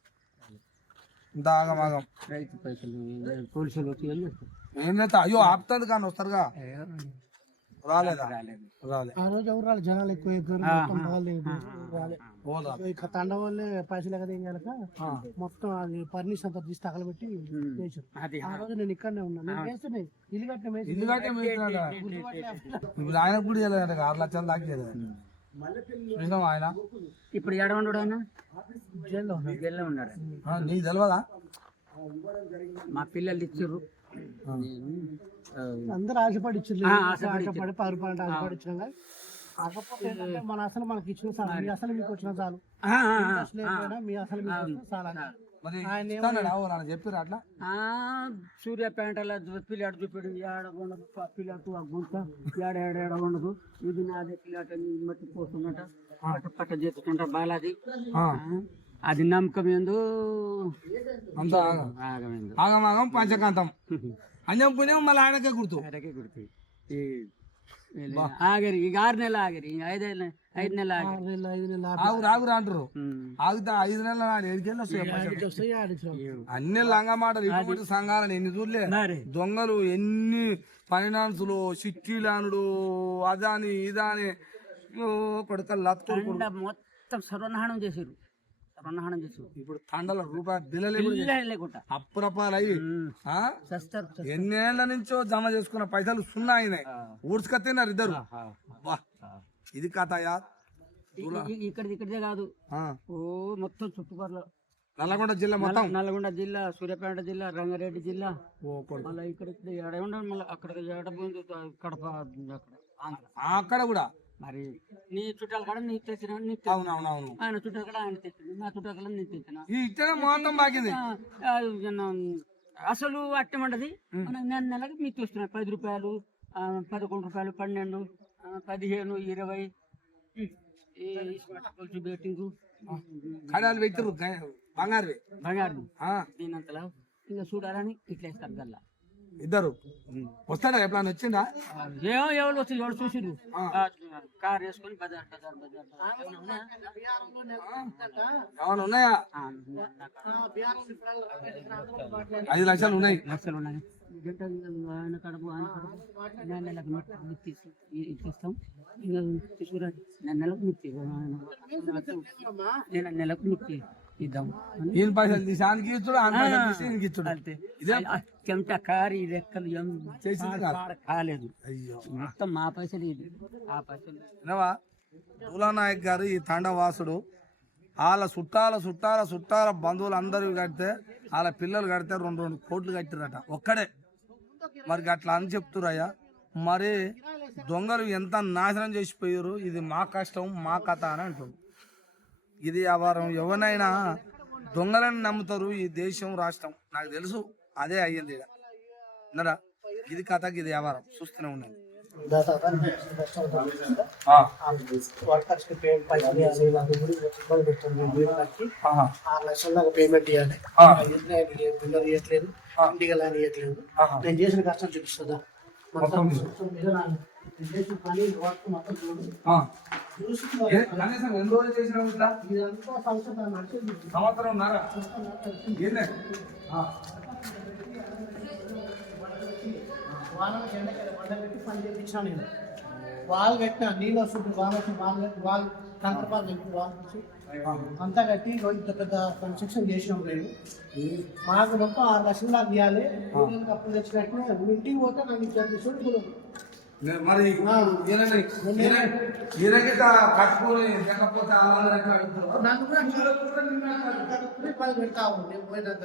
ఇంత ఆగమాగం. రైతు పైసలు పోలీసులు వచ్చి ఏం చేస్తారు? ఏం చేస్తా? అయ్యో ఆపుతుంది కానీ వస్తారుగా. రాలేదా? రాలేదు. రాలే. ఆ రోజు ఎవరు రాలేదు, జనాలు ఎక్కువ అయిపోయారు, మొత్తం బాగాలే రాలే. పోదా. ఇక తండ వాళ్ళే పైసలు ఎక్కడ తీయగలక మొత్తం అది పర్మిషన్ అంతా తీసి తగలబెట్టి చేశారు. అది ఆ రోజు నేను ఇక్కడనే ఉన్నాను, నేను వేస్తున్నాయి ఇల్లు కట్టిన వేసి ఇల్లు కట్టే మేస్తున్నాడా? ఇప్పుడు ఆయన కూడా చేయలేదంట, 6 లక్షలు దాకా చేయలేదు. విన్నాం ఆయన ఇప్పుడు ఎడవండు ఆయన జైల్లో ఉన్నాడు. జైల్లో ఉన్నాడు. నీకు తెలియదా? మా పిల్లలు ఇచ్చారు. అందరూ ఆశపడి ఇచ్చారు, ఆశపడి 10 రూపాయలు ఆశపడి ఇచ్చినాం కానీ కాకపోతే ఏంటంటే మన అసలు మనకి ఇచ్చిన చాలు, మీ అసలు మీకు వచ్చిన చాలు, ఇంట్రెస్ట్ లేకపోయినా మీ అసలు మీకు వచ్చిన చాలు అని. మరి ఆయన చెప్పారు అట్లా. సూర్యాపేటలో పిల్లాడు చూపాడు, ఏడ ఉండదు పిల్లాడు ఆ గుంట ఏడ ఉండదు, ఇది నాదే పిల్లాట మట్టి పోతుందట, పట్ట చేస్తుంట బాలాది. అది నమ్మకం ఏందో అంతా ఆగమైందో ఆగమాగం పంచకాంతం అంజం పుణ్యం మళ్ళీ ఆయనకే గుర్తు. ఆయనకే గుర్తు. ఆగరి ఇక 6 నెలలు ఆగరి, 5 నెలలు ఆగరి. 5 నెలలు ఆగురు ఆగురు అంటారు. ఆగితే 5 నెలల నాడు ఏడికెళ్ళి వస్తాయి అన్ని లంగా మాటలు. ఇటువంటి సంఘాలను ఎన్ని చూడలే, దొంగలు ఎన్ని ఫైనాన్సులు, చిట్టీలానుడు, అదాని ఇదాని కొడుక లత్తులు మొత్తం సర్వనాశనం చేశారు. ఇప్పుడు తండల రూపాయి బిల్లలు లేకుండా అప్పుడపాలయ్యి ఎన్నేళ్ల నుంచో జమ చేసుకున్న పైసలు 0 అయినాయి. ఊడ్చుకత్తేనారు ఇద్దరు. ఇది కథయా? ఇక్కడిదే కాదు, ఓ మొత్తం చుట్టుపక్కల నల్లగొండ జిల్లా మొత్తం, నల్గొండ జిల్లా, సూర్యాపేట జిల్లా, రంగారెడ్డి జిల్లా, మళ్ళీ ఇక్కడ మళ్ళీ అక్కడ ఏడబోయింది కడప, అక్కడ కూడా మరి నీ చుట్టాల కాడ నీకు తెచ్చిన, అవునవునవును, ఆయన చుట్టాల కాడ ఆయన తెచ్చింది, నా చుట్టాల కాడ నేను తెచ్చిన. ఇట్లనే మొత్తం బాగింది. అసలు అట్టమంటది నెలకి మీకు తెస్తున్నా 10 రూపాయలు, 11 రూపాయలు, 12, 15, 20 బెట్టింగ్ కడాలు పెట్టరు బంగారు దీనంతలా ఇంకా చూడాలని ఇట్లా ఇస్తారు గల్లా. ఇద్దరు వస్తాడా? ఎప్పుడన్నా వచ్చిందా? ఎవరు వచ్చి ఎవరు చూసిరు కార్ వేసుకొని బజార్ ఏమన్నా ఉన్నాయా? 5 లక్షలు ఉన్నాయి. ఆయన కడుపు నెలకు ఇస్తాం. ఇంకా తీసుకురండి, నెలకు మిక్తి నెలకు మిక్తి ఇద్దాం. ఈయన పైసలు తీసి ఆయనకి ఇచ్చుడు, ఆయన పైసలు తీసి ఈయనకి ఇచ్చుడు. అంతే. చెమట కారి లెక్కలు కాలేదు. అయ్యో, మొత్తం మా పైసలు ఇది, ఆ పైసలు. వినవా? తులానాయక్ గారు ఈ తండవాసుడు వాళ్ళ చుట్టాల బంధువులు అందరూ కడితే, వాళ్ళ పిల్లలు కడితే 2 కోట్లు కట్టిరట ఒక్కడే. మరి అట్లా అని చెప్తురయ్యా. మరి దొంగలు ఎంత నాశనం చేసిపోయారు. ఇది మా కష్టం, మా కథ అని అంటారు. ఇది వ్యవహారం. ఎవరినైనా దొంగలను నమ్ముతారు ఈ దేశం, రాష్ట్రం. నాకు తెలుసు, అదే అయ్యింది ఇక్కడ. విన్నారా? ఇది కథకి ఇది వ్యవహారం. చూస్తూనే ఉన్నాను. వర్కర్స్ కి పైసలు ఇవ్వాలి, 6 లక్షల దాకా పేమెంట్ ఇవ్వాలి. పిల్లలు ఇవ్వట్లేదు, ఇంటికి వెళ్ళని ఇవ్వట్లేదు. నేను చేసిన కష్టం చూపిస్తుందా మొత్తం చేసిన పని వర్క్ మొత్తం చూడు. కనీసం ఎన్ని రోజులు చేసిన ఇదంతా సంవత్సరం నడిచింది. సంవత్సరం ఉన్నారా? వాళ్ళకి ఎండ పెట్టి పని చేయించాను నేను. వాళ్ళు పెట్టిన నీళ్ళు వస్తుంది, వాళ్ళు కంకరపాలు పెట్టి వాళ్ళు అంతా కట్టి ఇంత పెద్ద కన్స్ట్రక్షన్ చేసినాం. నేను మాకు మొత్తం 6 లక్షలు దాకా ఇవ్వాలి. అప్పుడు తెచ్చినట్టు ఇంటికి పోతే నాకు చూడు. మరి కట్టుకొని లేకపోతే నన్ను కూడా పని పెడతావు. నేను పోయినంత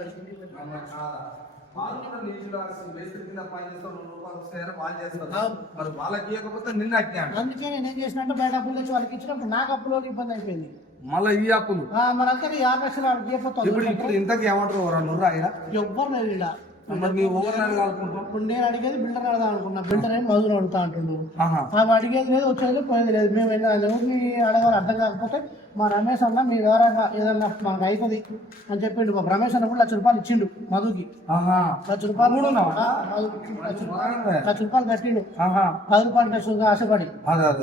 మరి వాళ్ళకి ఇవ్వకపోతే నిన్న అందుకే నేనేం చేసినట్టు బయట అప్పులు తెచ్చి వాళ్ళకి ఇచ్చినప్పుడు నాకు అప్పులో ఇబ్బంది అయిపోయింది. మళ్ళీ ఈ అప్పులు మరి అంతా 50 లక్షలు వాళ్ళకి ఇప్పుడు ఇంతకు ఏమంటారు? 2 ఆయన ఎవ్వరు లేదు ఇలా. మరి మీ ఊరిని అడగాలనుకుంటాం. ఇప్పుడు నేను అడిగేది బిల్డర్ అడగా అనుకున్నా. బిల్డర్ ఏం మధురు అడుగుతా అంటుండు. ఆమె అడిగేది లేదు, వచ్చేది పోయేది లేదు. మేము ఎవరిని అడగాలి అర్థం కాకపోతే మా రమేష్ అన్న మీ ద్వారా ఏదన్నా మనకు అయిపోయింది అని చెప్పిండు. మా రమేష్ అన్న కూడా 1 లక్ష రూపాయలు ఇచ్చిండు మధుకి. 1 లక్ష రూపాయలు 1 లక్ష రూపాయలు కట్టిండు. 10 రూపాయలు కట్టు ఆశపడి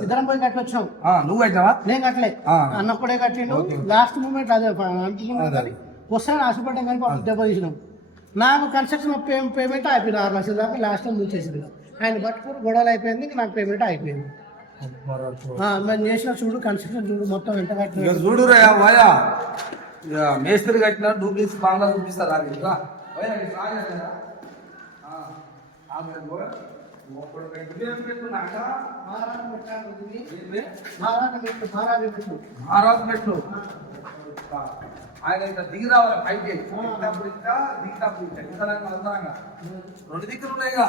ఇద్దరం పోయి కట్టి వచ్చాం. నువ్వు కట్టావా? నేను కట్టలే, అన్నప్పుడే కట్టిండు. లాస్ట్ మూమెంట్ అదే వస్తానని ఆశపడ్డాం కానీ దెబ్బ తీసినాం. నాకు కన్స్ట్రక్షన్ పేమెంట్ అయిపోయింది 6 లక్షల దాకా. లాస్ట్ టైం నువ్వు చేసింది ఆయన పట్టుకుని గొడవలు అయిపోయింది, నాకు పేమెంట్ అయిపోయింది. మేము చేసిన చూడు కన్స్ట్రక్షన్ చూడు మొత్తం ఎంత కట్టిన ఇక చూడు రా వాయా, ఇక మేస్త్రి కట్టిన డూప్లిక్స్ బాగా చూపిస్తారు అది ఇంకా వాయా, ఇది రాయా కదా. ఆమె కూడా ఒక్కడు పెట్టు పెట్టున్నాక మహారాజు మెట్లు ఆయన ఇంత దిగి రావాలి పైకి, దిగినప్పుడు ఇంకా దిగినప్పుడు ఇంకా ఇంతలాగా అంతరంగా 2 దిక్కులు ఉన్నాయిగా.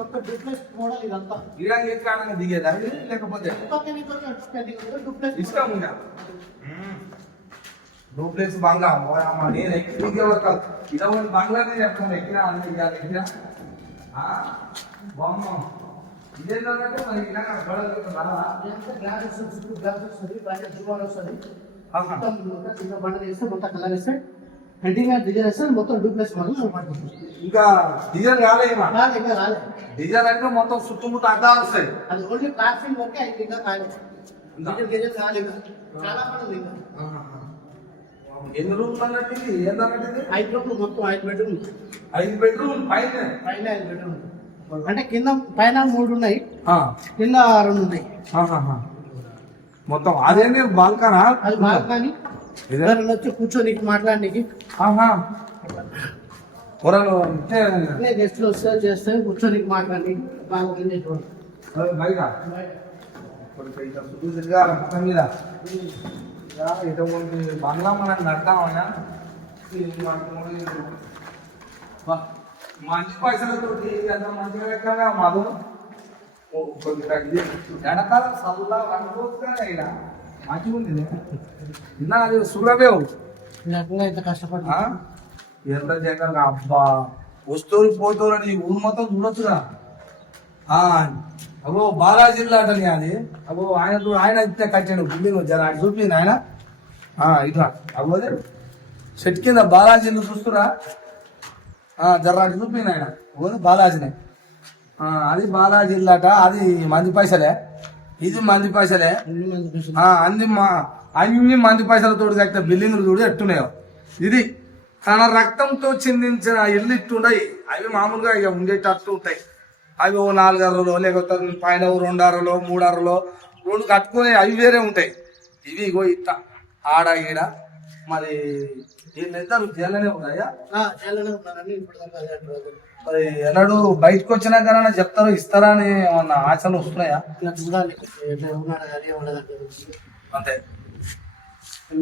మొత్తం డూప్లెక్స్ మోడల్ ఇదంతా. ఇరాక్ ఏ కారణంగా దిగేదా లేకపోతే ఇష్టం ఉందా? డూప్లెక్స్ బంగ్లా నేను ఎక్కి ఇదొకటి బంగ్లానే చెప్తాను, ఎక్కినా ఎక్కినా బాగున్నాం. ఇదేంటంటే మరి ఇలా చిన్న బండ వేస్తే మొత్తం కలర్ వేస్తే హెడ్డింగ్ డిజైన్ వేస్తే మొత్తం డూప్లెక్స్ మోడల్ ఇంకా డిజైన్ కాలేదు, ఇంకా రాలేదు. డిజైన్ అంటే మొత్తం చుట్టుముట్టు అడ్డాలు వస్తాయి. అది ఓన్లీ ప్లాస్టింగ్ వరకే అయితే ఇంకా కాలేదు. డిజైన్ కాలేదు, చాలా పడుతుంది ఇంకా. ఎన్ని రూమ్లు అన్నట్టు ఇది? ఏంటన్నట్టు 5 రూమ్లు, మొత్తం 5 బెడ్రూమ్. 5 బెడ్రూమ్ పైన 5 బెడ్రూమ్ అంటే కింద పైన 3 ఉన్నాయి, కింద 2 ఉన్నాయి. మొత్తం అదేంటి బాల్కనా? అది బాల్కనీ, ఎవరైనా వచ్చి కూర్చొని మాట్లాడడానికి. గెస్ట్లు వస్తే చేస్తే కూర్చొని మాట్లాడి బాగా బయట మొత్తం మీద ఇటువంటి బంగ్లా మనం కడతామయ్యా. మంచి పైసలతో ఎంత మంచిగా లెక్కగా మధు ఎండాకాలం చల్ల అనుకోవచ్చు అయినా మంచిగా ఉంది. ఇలా అది సురవేవు ఇంత కష్టపడి ఎంత జగంగా అబ్బా వస్తువులు పోతూ అని ఊరు మొత్తం చూడొచ్చుగా. అగో బాలాజిల్లా అటని అది. అగో ఆయన ఇస్తే కట్టాడు బిల్డింగ్ జర చూపింది ఆయన ఇట్లా. అగోదే చెట్టు కింద బాలాజీని చూస్తురా, జర అటు చూపింది ఆయన. అగోది బాలాజీనే, అది బాలాజిల్లాట. అది మంది పైసలే, ఇది మంది పైసలే. అన్ని మంది పైసలతో కట్టిన బిల్డింగ్లు చూడు ఎట్టున్నాయో. ఇది తన రక్తంతో చిందించిన ఇల్లు ఇట్టుండయి. అవి మామూలుగా ఇక ఉండేటట్టు ఉంటాయి. అవి ఓ 4 అరలో లేకపోతే పైన 2 అరలో 3 అరలో 2 కట్టుకునే అవి వేరే ఉంటాయి. ఇవి ఇగో ఇట్ట ఆడ ఈడ. మరి వీళ్ళిద్దరు జైల్లోనే ఉన్నాయా? మరి ఎన్నడూ బయటకు వచ్చినాకన్నా చెప్తారు ఇస్తారా అని ఏమన్నా ఆశలు వస్తున్నాయా? అంతే.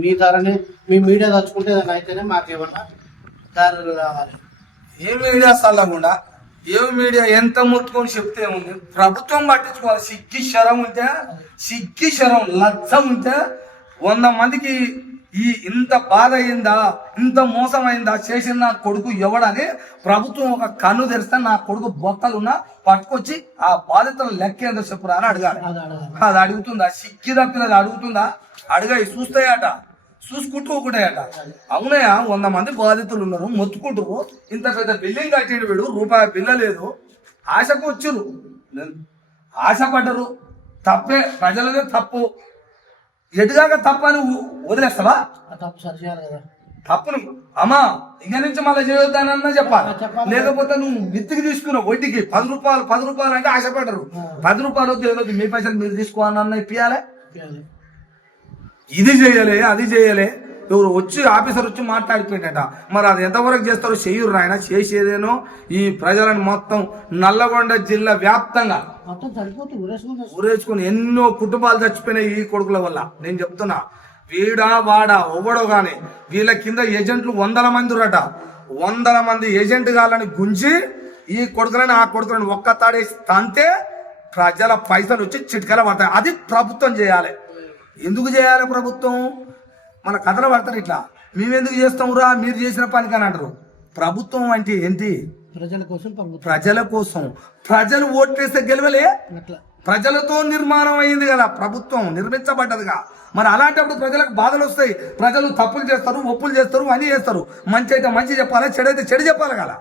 మీ ధరని మీ మీడియా తలుచుకుంటే అయితేనే మాకేమన్నా దారులు రావాలి. ఏ మీడియా చల్లకుండా ఏ మీడియా ఎంత ముట్టుకొని చెప్తే ఏముంది? ప్రభుత్వం పట్టించుకోవాలి. సిగ్గి శరం లజ్జం ఉంటే 100 మందికి ఇంత బాధ అయిందా, ఇంత మోసం అయిందా, చేసిన నా కొడుకు ఎవడని ప్రభుత్వం ఒక కన్ను తెరిస్తే నా కొడుకు బొత్తలున్నా పట్టుకొచ్చి ఆ బాధితుల లెక్క ఏందో చెప్పురా అని అడగాలి. అది అడుగుతుందా? సిగ్గి తప్పినది అడుగుతుందా? అడిగాయి చూస్తాయట, చూసుకుంటూ ఒకటేయట. అవునయా 100 మంది బాధితులు ఉన్నారు, మొత్తుకుంటారు. ఇంత పెద్ద బిల్డింగ్ కట్టేడు వీడు, రూపాయి బిల్ల లేదు. ఆశకు వచ్చిర్రు, ఆశపడ్డరు. తప్పే, ప్రజలదే తప్పు. ఎటుగాక తప్పని వదిలేస్తావా? తప్పు సరి చేయాలి కదా. తప్పును అమ్మా ఇక నుంచి మళ్ళీ చేయొద్దానన్నా చెప్పాలి. లేకపోతే నువ్వు మిత్తికి తీసుకున్నావు వడ్డీకి 10 రూపాయలు అంటే ఆశపడ్డరు. 10 రూపాయలు వద్దు, మీ పైసలు మీరు తీసుకోవాలన్నా ఇప్పియాలి. ఇది చేయలే, అది చేయలే. ఎవరు వచ్చి ఆఫీసర్ వచ్చి మాట్లాడిపోయిందట. మరి అది ఎంతవరకు చేస్తారో చెయ్యరు ఆయన. చేసేదేనో ఈ ప్రజలను మొత్తం నల్లగొండ జిల్లా వ్యాప్తంగా ఊరేసుకుని ఎన్నో కుటుంబాలు చచ్చిపోయినాయి ఈ కొడుకుల వల్ల. నేను చెప్తున్నా, వీడా వాడా ఎవడో గాని వీళ్ళ కింద ఏజెంట్లు 100 మంది ఉరట. 100 మంది ఏజెంట్ గాలని గుంజి ఈ కొడుకులని ఆ కొడుకులని ఒక్క తాడేసి తంతే ప్రజల పైసలు వచ్చి చిట్కల పడతాయి. అది ప్రభుత్వం చేయాలి. ఎందుకు చేయాలి ప్రభుత్వం? మన కథలు పడతారు ఇట్లా. మేమెందుకు చేస్తామురా, మీరు చేసిన పనికి అని అంటారు. ప్రభుత్వం అంటే ఏంటి? ప్రజల కోసం. ప్రజల కోసం. ప్రజలు ఓట్లేస్తే గెలవలే, ప్రజలతో నిర్మాణం అయింది కదా, ప్రభుత్వం నిర్మించబడ్డదిగా. మరి అలాంటప్పుడు ప్రజలకు బాధలు వస్తాయి. ప్రజలు తప్పులు చేస్తారు, ఒప్పులు చేస్తారు, అన్నీ చేస్తారు. మంచి అయితే మంచి చెప్పాలి, చెడు అయితే చెడు చెప్పాలి కదా.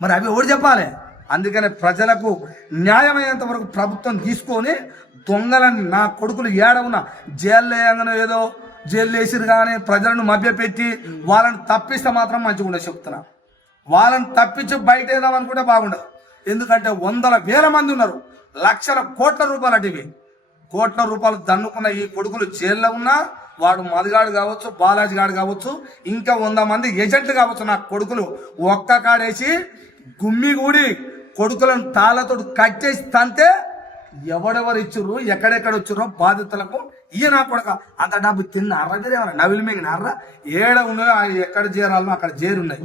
మరి అవి ఎవరు చెప్పాలి? అందుకనే ప్రజలకు న్యాయమైనంత వరకు ప్రభుత్వం తీసుకొని దొంగలని నా కొడుకులు ఏడవున జైల్లో వేయగానే ఏదో జైలు వేసిరు కానీ ప్రజలను మభ్యపెట్టి వాళ్ళని తప్పిస్తే మాత్రం మంచిగా ఉండే చెప్తున్నా. వాళ్ళని తప్పించి బయట వేద్దాం అనుకుంటే బాగుండదు. ఎందుకంటే వందల వేల మంది ఉన్నారు, లక్షల కోట్ల రూపాయలు అటివి. కోట్ల రూపాయలు దన్నుకున్న ఈ కొడుకులు జైల్లో ఉన్నా, వాడు మదిగాడు కావచ్చు, బాలాజీ గాడు కావచ్చు, ఇంకా 100 మంది ఏజెంట్లు కావచ్చు, నా కొడుకులు ఒక్క కాడేసి గుమ్మి కూడి కొడుకులను తాళ్ళతో కట్ చేసి తంతే ఎవడెవరు ఇచ్చుర్రు, ఎక్కడెక్కడ వచ్చిర్రో బాధితులకు ఈయన కొడక అంత డబ్బు తిన్నారా మీరేమన్నా నవిలి మింగినారా? ఏడ ఉన్నాయో ఎక్కడ చేరాలో అక్కడ చేరున్నాయి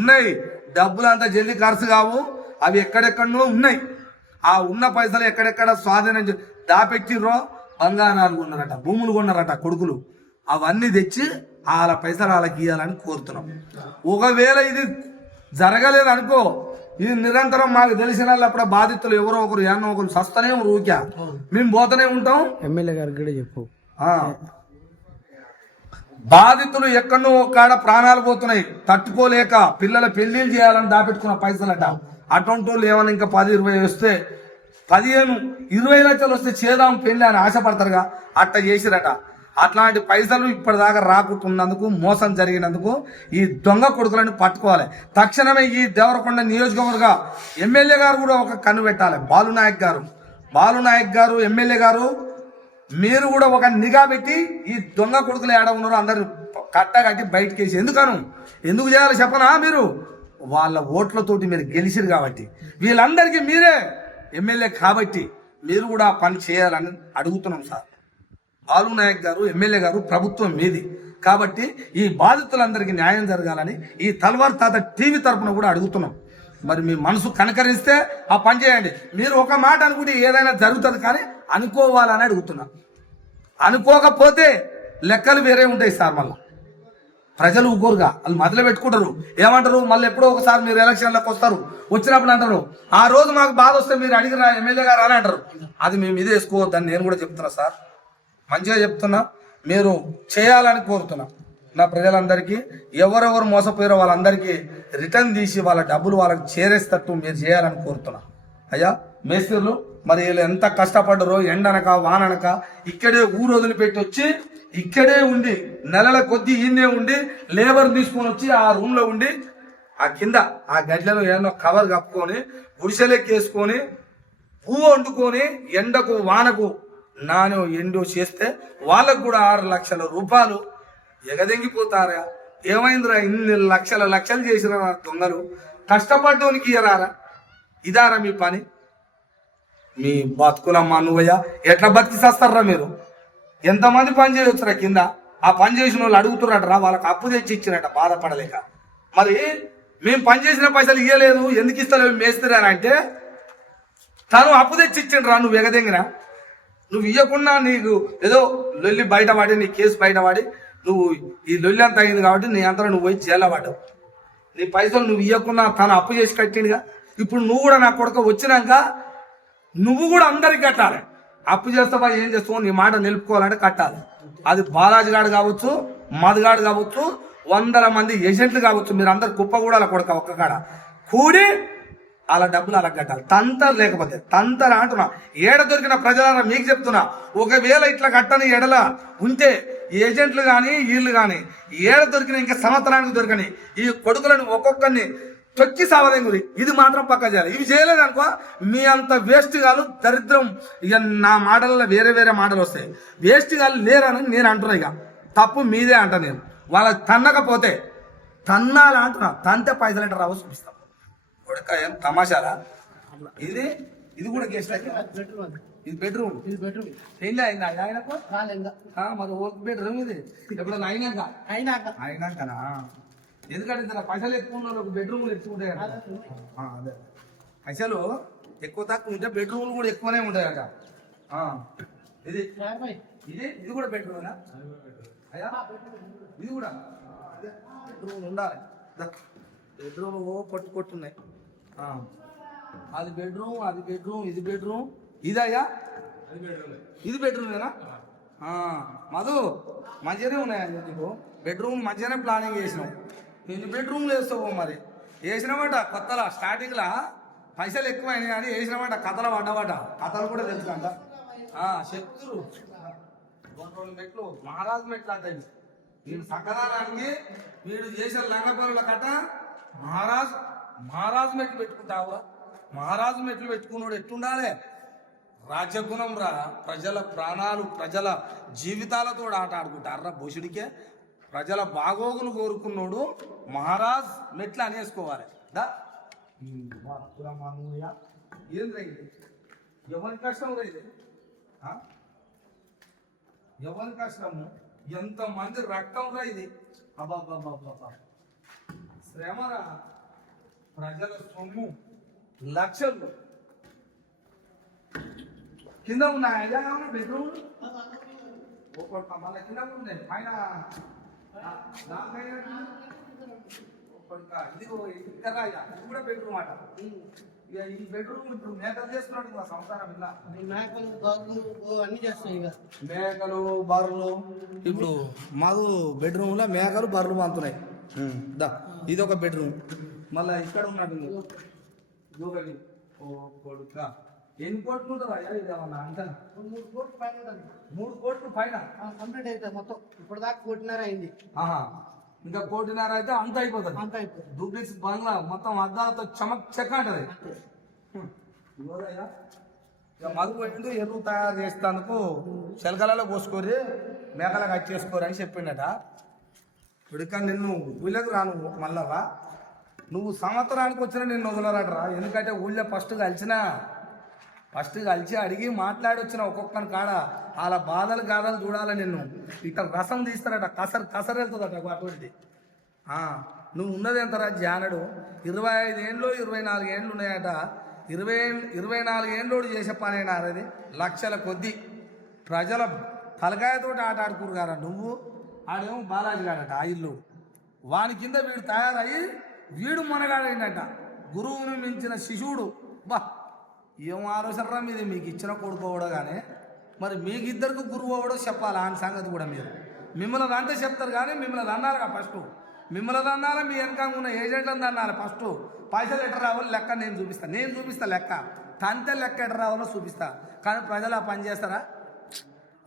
ఉన్నాయి. డబ్బులు అంతా జల్దీ ఖర్చు కావు, అవి ఎక్కడెక్కడో ఉన్నాయి. ఆ ఉన్న పైసలు ఎక్కడెక్కడ స్వాధీనం దాపెట్టిర్రో బంగారాలు కొన్నారట, భూములు కొన్నారట కొడుకులు. అవన్నీ తెచ్చి వాళ్ళ పైసలు వాళ్ళకి ఇవ్వాలని కోరుతున్నాం. ఒకవేళ ఇది జరగలేదు అనుకో, ఇది నిరంతరం మాకు తెలిసిన వాళ్ళు అప్పుడు బాధితులు ఎవరో ఒకరు ఏమో ఒకరు సస్తనే ఊరికా మేము పోతూనే ఉంటాం. ఎమ్మెల్యే గారికి కూడా చెప్పు. బాధితులు ఎక్కడో కాడ ప్రాణాలు పోతున్నాయి, తట్టుకోలేక పిల్లల పెళ్లిళ్ళు చేయాలని దాపెట్టుకున్న పైసలట. అటువంటి వాళ్ళు ఏమైనా ఇంకా 10-20 వస్తే 15-20 లక్షలు వస్తే చేద్దాం పెళ్లి అని ఆశపడతారుగా, అట్ట చేసిరట. అట్లాంటి పైసలు ఇప్పటిదాకా రాకుంటున్నందుకు, మోసం జరిగినందుకు ఈ దొంగ కొడుకులను పట్టుకోవాలి. తక్షణమే ఈ దేవరకొండ నియోజకవర్గ ఎమ్మెల్యే గారు కూడా ఒక కన్ను పెట్టాలి. బాలునాయక్ గారు ఎమ్మెల్యే గారు, మీరు కూడా ఒక నిఘా పెట్టి ఈ దొంగ కొడుకులు ఏడ ఉన్నారో అందరు కట్టగట్టి బయటకు వేసి ఎందుకు చేయాలి చెప్పనా? మీరు వాళ్ళ ఓట్లతోటి మీరు గెలిచిరు కాబట్టి, వీళ్ళందరికీ మీరే ఎమ్మెల్యే కాబట్టి మీరు కూడా పని చేయాలని అడుగుతున్నాం సార్. బాలునాయక్ గారు ఎమ్మెల్యే గారు, ప్రభుత్వం మీది కాబట్టి ఈ బాధితులందరికీ న్యాయం జరగాలని ఈ తల్వార్ తాత టీవీ తరఫున కూడా అడుగుతున్నాం. మరి మీ మనసు కనకరిస్తే ఆ పని చేయండి. మీరు ఒక మాట అనుకుంటే ఏదైనా జరుగుతుంది, కానీ అనుకోవాలని అడుగుతున్నా. అనుకోకపోతే లెక్కలు వేరే ఉంటాయి సార్. మళ్ళీ ప్రజలు ఊరుగా వాళ్ళు మొదలు పెట్టుకుంటారు, ఏమంటారు, మళ్ళీ ఎప్పుడో ఒకసారి మీరు ఎలక్షన్లకు వస్తారు, వచ్చినప్పుడు అంటారు ఆ రోజు మాకు బాధ వస్తే మీరు అడిగిన ఎమ్మెల్యే గారు అని అంటారు. అది మేము ఇదే వేసుకోవద్దని నేను కూడా చెప్తున్నా సార్. మంచిగా చెప్తున్నా, మీరు చేయాలని కోరుతున్నా. నా ప్రజలందరికీ ఎవరెవరు మోసపోయారో వాళ్ళందరికీ రిటర్న్ తీసి వాళ్ళ డబ్బులు వాళ్ళకి చేరేస్తట్టు మీరు చేయాలని కోరుతున్నా. అయ్యా మేస్త్రులు, మరి వీళ్ళు ఎంత కష్టపడ్డారో, ఎండనక వాననక ఇక్కడే ఊరు వదిలిపెట్టి వచ్చి ఇక్కడే ఉండి నెలల కొద్దీ ఈయనే ఉండి లేబర్ తీసుకొని వచ్చి ఆ రూమ్ లో ఉండి ఆ కింద ఆ గడ్డలో ఏమో కవర్ కప్పుకొని గుడిసెలెక్కేసుకొని పువ్వు వండుకొని ఎండకు వానకు నానో ఎండో చేస్తే వాళ్ళకు కూడా 6 లక్షల రూపాయలు ఎగదెంగిపోతారా? ఏమైందిరా, ఇన్ని లక్షలు చేసిన దొంగలు కష్టపడ్డోనికి ఇయ్యరారా? ఇదారా మీ పని? మీ బతుకులమ్మా నువ్వయ్యా, ఎట్లా బతికి చేస్తారా మీరు? ఎంతమంది పని చేయొచ్చురా కింద? ఆ పని చేసిన వాళ్ళు అడుగుతున్నట్రా, వాళ్ళకి అప్పు తెచ్చి ఇచ్చినట్ట బాధపడలేక. మరి మేము పని చేసిన పైసలు ఇవ్వలేదు, ఎందుకు ఇస్తలేవు మేస్త్రి అని అంటే, తను అప్పు తెచ్చి ఇచ్చిండ్రా, నువ్వు ఎగదెంగినా? నువ్వు ఇవ్వకుండా నీకు ఏదో లొల్లి బయటపడి, నీ కేసు బయటపడి, నువ్వు ఈ లొల్లి అంత అయింది కాబట్టి నీ అంతా నువ్వు పోయి జైల్లో పడ్డావు. నీ పైసలు నువ్వు ఇవ్వకుండా తను అప్పు చేసి కట్టిండుగా. ఇప్పుడు నువ్వు కూడా నా కొడుకు వచ్చినాక నువ్వు కూడా అందరికి కట్టాలి. అప్పు చేస్తావా ఏం చేస్తావు, నీ మాట నిలుపుకోవాలంటే కట్టాలి. అది బాలాజీ గాడు కావచ్చు, మధుగాడు కావచ్చు, 100 మంది ఏజెంట్లు కావచ్చు, మీరు అందరు కుప్పగూడాల కొడుక ఒక్క కాడ కూడి అలా డబ్బులు అలా కట్టాలి. తంతరు లేకపోతే తంతరు అంటున్నా. ఏడ దొరికిన ప్రజల మీకు చెప్తున్నా, ఒకవేళ ఇట్లా కట్టని ఎడల ఉంటే ఏజెంట్లు కానీ వీళ్ళు కానీ ఏడ దొరికిన ఇంకా సంవత్సరానికి దొరకని ఈ కొడుకులను ఒక్కొక్కరిని తొక్కి సావదెంగురి. ఇది మాత్రం పక్క చేయాలి. ఇవి చేయలేదనుకో మీ అంత వేస్ట్ గాలు దరిద్రం. ఇక నా మాటలలో వేరే మాటలు వస్తాయి. వేస్ట్ గాలు లేరని నేను అంటున్నా. ఇక తప్పు మీదే అంట. నేను వాళ్ళకి తన్నకపోతే తన్నాలా అంటున్నా. తంతే పైసలు అంటే రావు చూపిస్తాం. కొడుక ఏం తమాషారా? ఇది కూడా గెస్ట్. ఇది బెడ్రూమ్. పెళ్ళి అయిందా ఆయనకు? మరి ఓ బెడ్రూమ్ ఇది ఎప్పుడన్నా అయినాకనా? ఎందుకంటే పైసలు ఎక్కువ ఉన్న వాళ్ళకి బెడ్రూమ్లు ఎక్కువ ఉంటాయి. అదే పైసలు ఎక్కువ తక్కువ ఉంటే బెడ్రూమ్లు కూడా ఎక్కువనే ఉంటాయట. ఇది కూడా బెడ్రూమేనా అయ్యా? ఇది కూడా బెడ్రూమ్లు ఉండాలి. బెడ్రూమ్ కొట్టున్నాయి. అది బెడ్రూమ్, ఇది బెడ్రూమ్. ఇదయ్యా ఇది బెడ్రూమేనా? మధు మంచిగానే ఉన్నాయా నీకు? బెడ్రూమ్ మంచిగానే ప్లానింగ్ చేసినావు. ఎన్ని బెడ్రూమ్లు వేస్తావు? మరి వేసినామట కొత్తలా స్టార్టింగ్లా పైసలు ఎక్కువ అయినాయి కానీ వేసినామట. కథలు పడ్డమాట. కథలు కూడా తెలుసుకంట చెప్తురు. 2 మెట్లు మహారాజు మెట్లు అంటాయి. వీడు సకరానికి వీడు చేసిన లంగపరుల కట్ట మహారాజు మెట్లు పెట్టుకుంటావురా? మహారాజు మెట్లు పెట్టుకున్నాడు ఎట్టుండాలి? రాజగుణం రా, ప్రజల ప్రాణాలు ప్రజల జీవితాలతో ఆట ఆడుకుంటారా బోషుడికే? ప్రజల బాగోగులు కోరుకున్నాడు మహారాజ్ మెట్లు అనేసుకోవాలి. దా ఏం రైతే ఎవరి కష్టం రైతే, ఎవరి కష్టము, ఎంతమంది రక్తం రా ఇది. అబ్బాబ్బాబ్బా శ్రమరా, ప్రజల సొమ్ము లక్షలు. కింద ఉన్నాయా బెడ్రూమ్? మళ్ళీ కింద ఉన్నాయి పైన ఇది కూడా బెడ్రూమ్ అట. ఇక ఈ బెడ్రూమ్ ఇప్పుడు మేకలు చేస్తున్నాడు మా సంసారం. ఇలా మేకలు బర్రెలు అన్ని చేస్తాయి. ఇక మేకలు బర్రెలు ఇప్పుడు మాకు బెడ్రూమ్ లో మేకలు బర్రెలు పంతున్నాయి. దా ఇది ఒక బెడ్రూమ్. మళ్ళీ ఇక్కడ ఉన్నట్టు ఇంకొకటి. ఓ కొడుక ఎన్ని కోట్లు ఉంటుందా ఇది ఏమన్నా అంతా? 3 కోట్లు పైన ఉంటుంది. 3 కోట్లు పైన కంప్లీట్ అవుతుంది మొత్తం. ఇప్పుడు దాకా 1.5 అయింది. ఇంకా 1.5 అయితే అంత అయిపోతుంది. అంత అయిపోతుంది. డూప్లెక్స్ బంగ్లా మొత్తం అద్దాలతో చమక్ చెక్క అంటది. మధు పెట్టిండు ఎరువు తయారు చేసేందుకు చిలకలలో పోసుకోరి మేకలకు వచ్చేసుకోరు అని చెప్పిండట. ఇక నిన్ను ఊళ్ళకి రాను మళ్ళా నువ్వు సంవత్సరానికి వచ్చినా నిన్ను వదలరాటరా. ఎందుకంటే ఊళ్ళో ఫస్ట్ కలిసి అడిగి మాట్లాడొచ్చిన ఒక్కొక్కని కాడ వాళ్ళ బాధలు గాథలు చూడాలి. నిన్ను ఇక్కడ రసం తీస్తారట, కసరు వెళ్తుందట అటువంటిది. నువ్వు ఉన్నది ఎంతరా జానడు? 25 ఏండ్లు 24 ఏండ్లు ఉన్నాయట. 24 ఏండ్లోడు చేసే పనేనా అది? లక్షల కొద్ది ప్రజల తలకాయతోటి ఆట ఆడుకురు కదా నువ్వు. ఆడేమో బాలాజీ గాడట ఆ ఇల్లు. వాని కింద వీడు తయారయ్యి వీడు మనగాడైందట. గురువుని మించిన శిశువుడు. బా ఏం ఆలోచనరా మీది? మీకు ఇచ్చిన కొడుకోవడం కానీ మరి మీకు ఇద్దరికి గురువు అవడో చెప్పాలి. ఆ సంగతి కూడా మీరు మిమ్మల్ని అంటే చెప్తారు కానీ మిమ్మల్ని అన్నారుగా ఫస్ట్. మిమ్మల్ని అన్నారా మీ వెనక ఉన్న ఏజెంట్లను అన్నారు ఫస్ట్. పైసలు ఎట్ట రావాలో లెక్క నేను చూపిస్తా లెక్క. తంతే లెక్క ఎట్ట రావాలో చూపిస్తా. కానీ ప్రజలు ఆ పని చేస్తారా?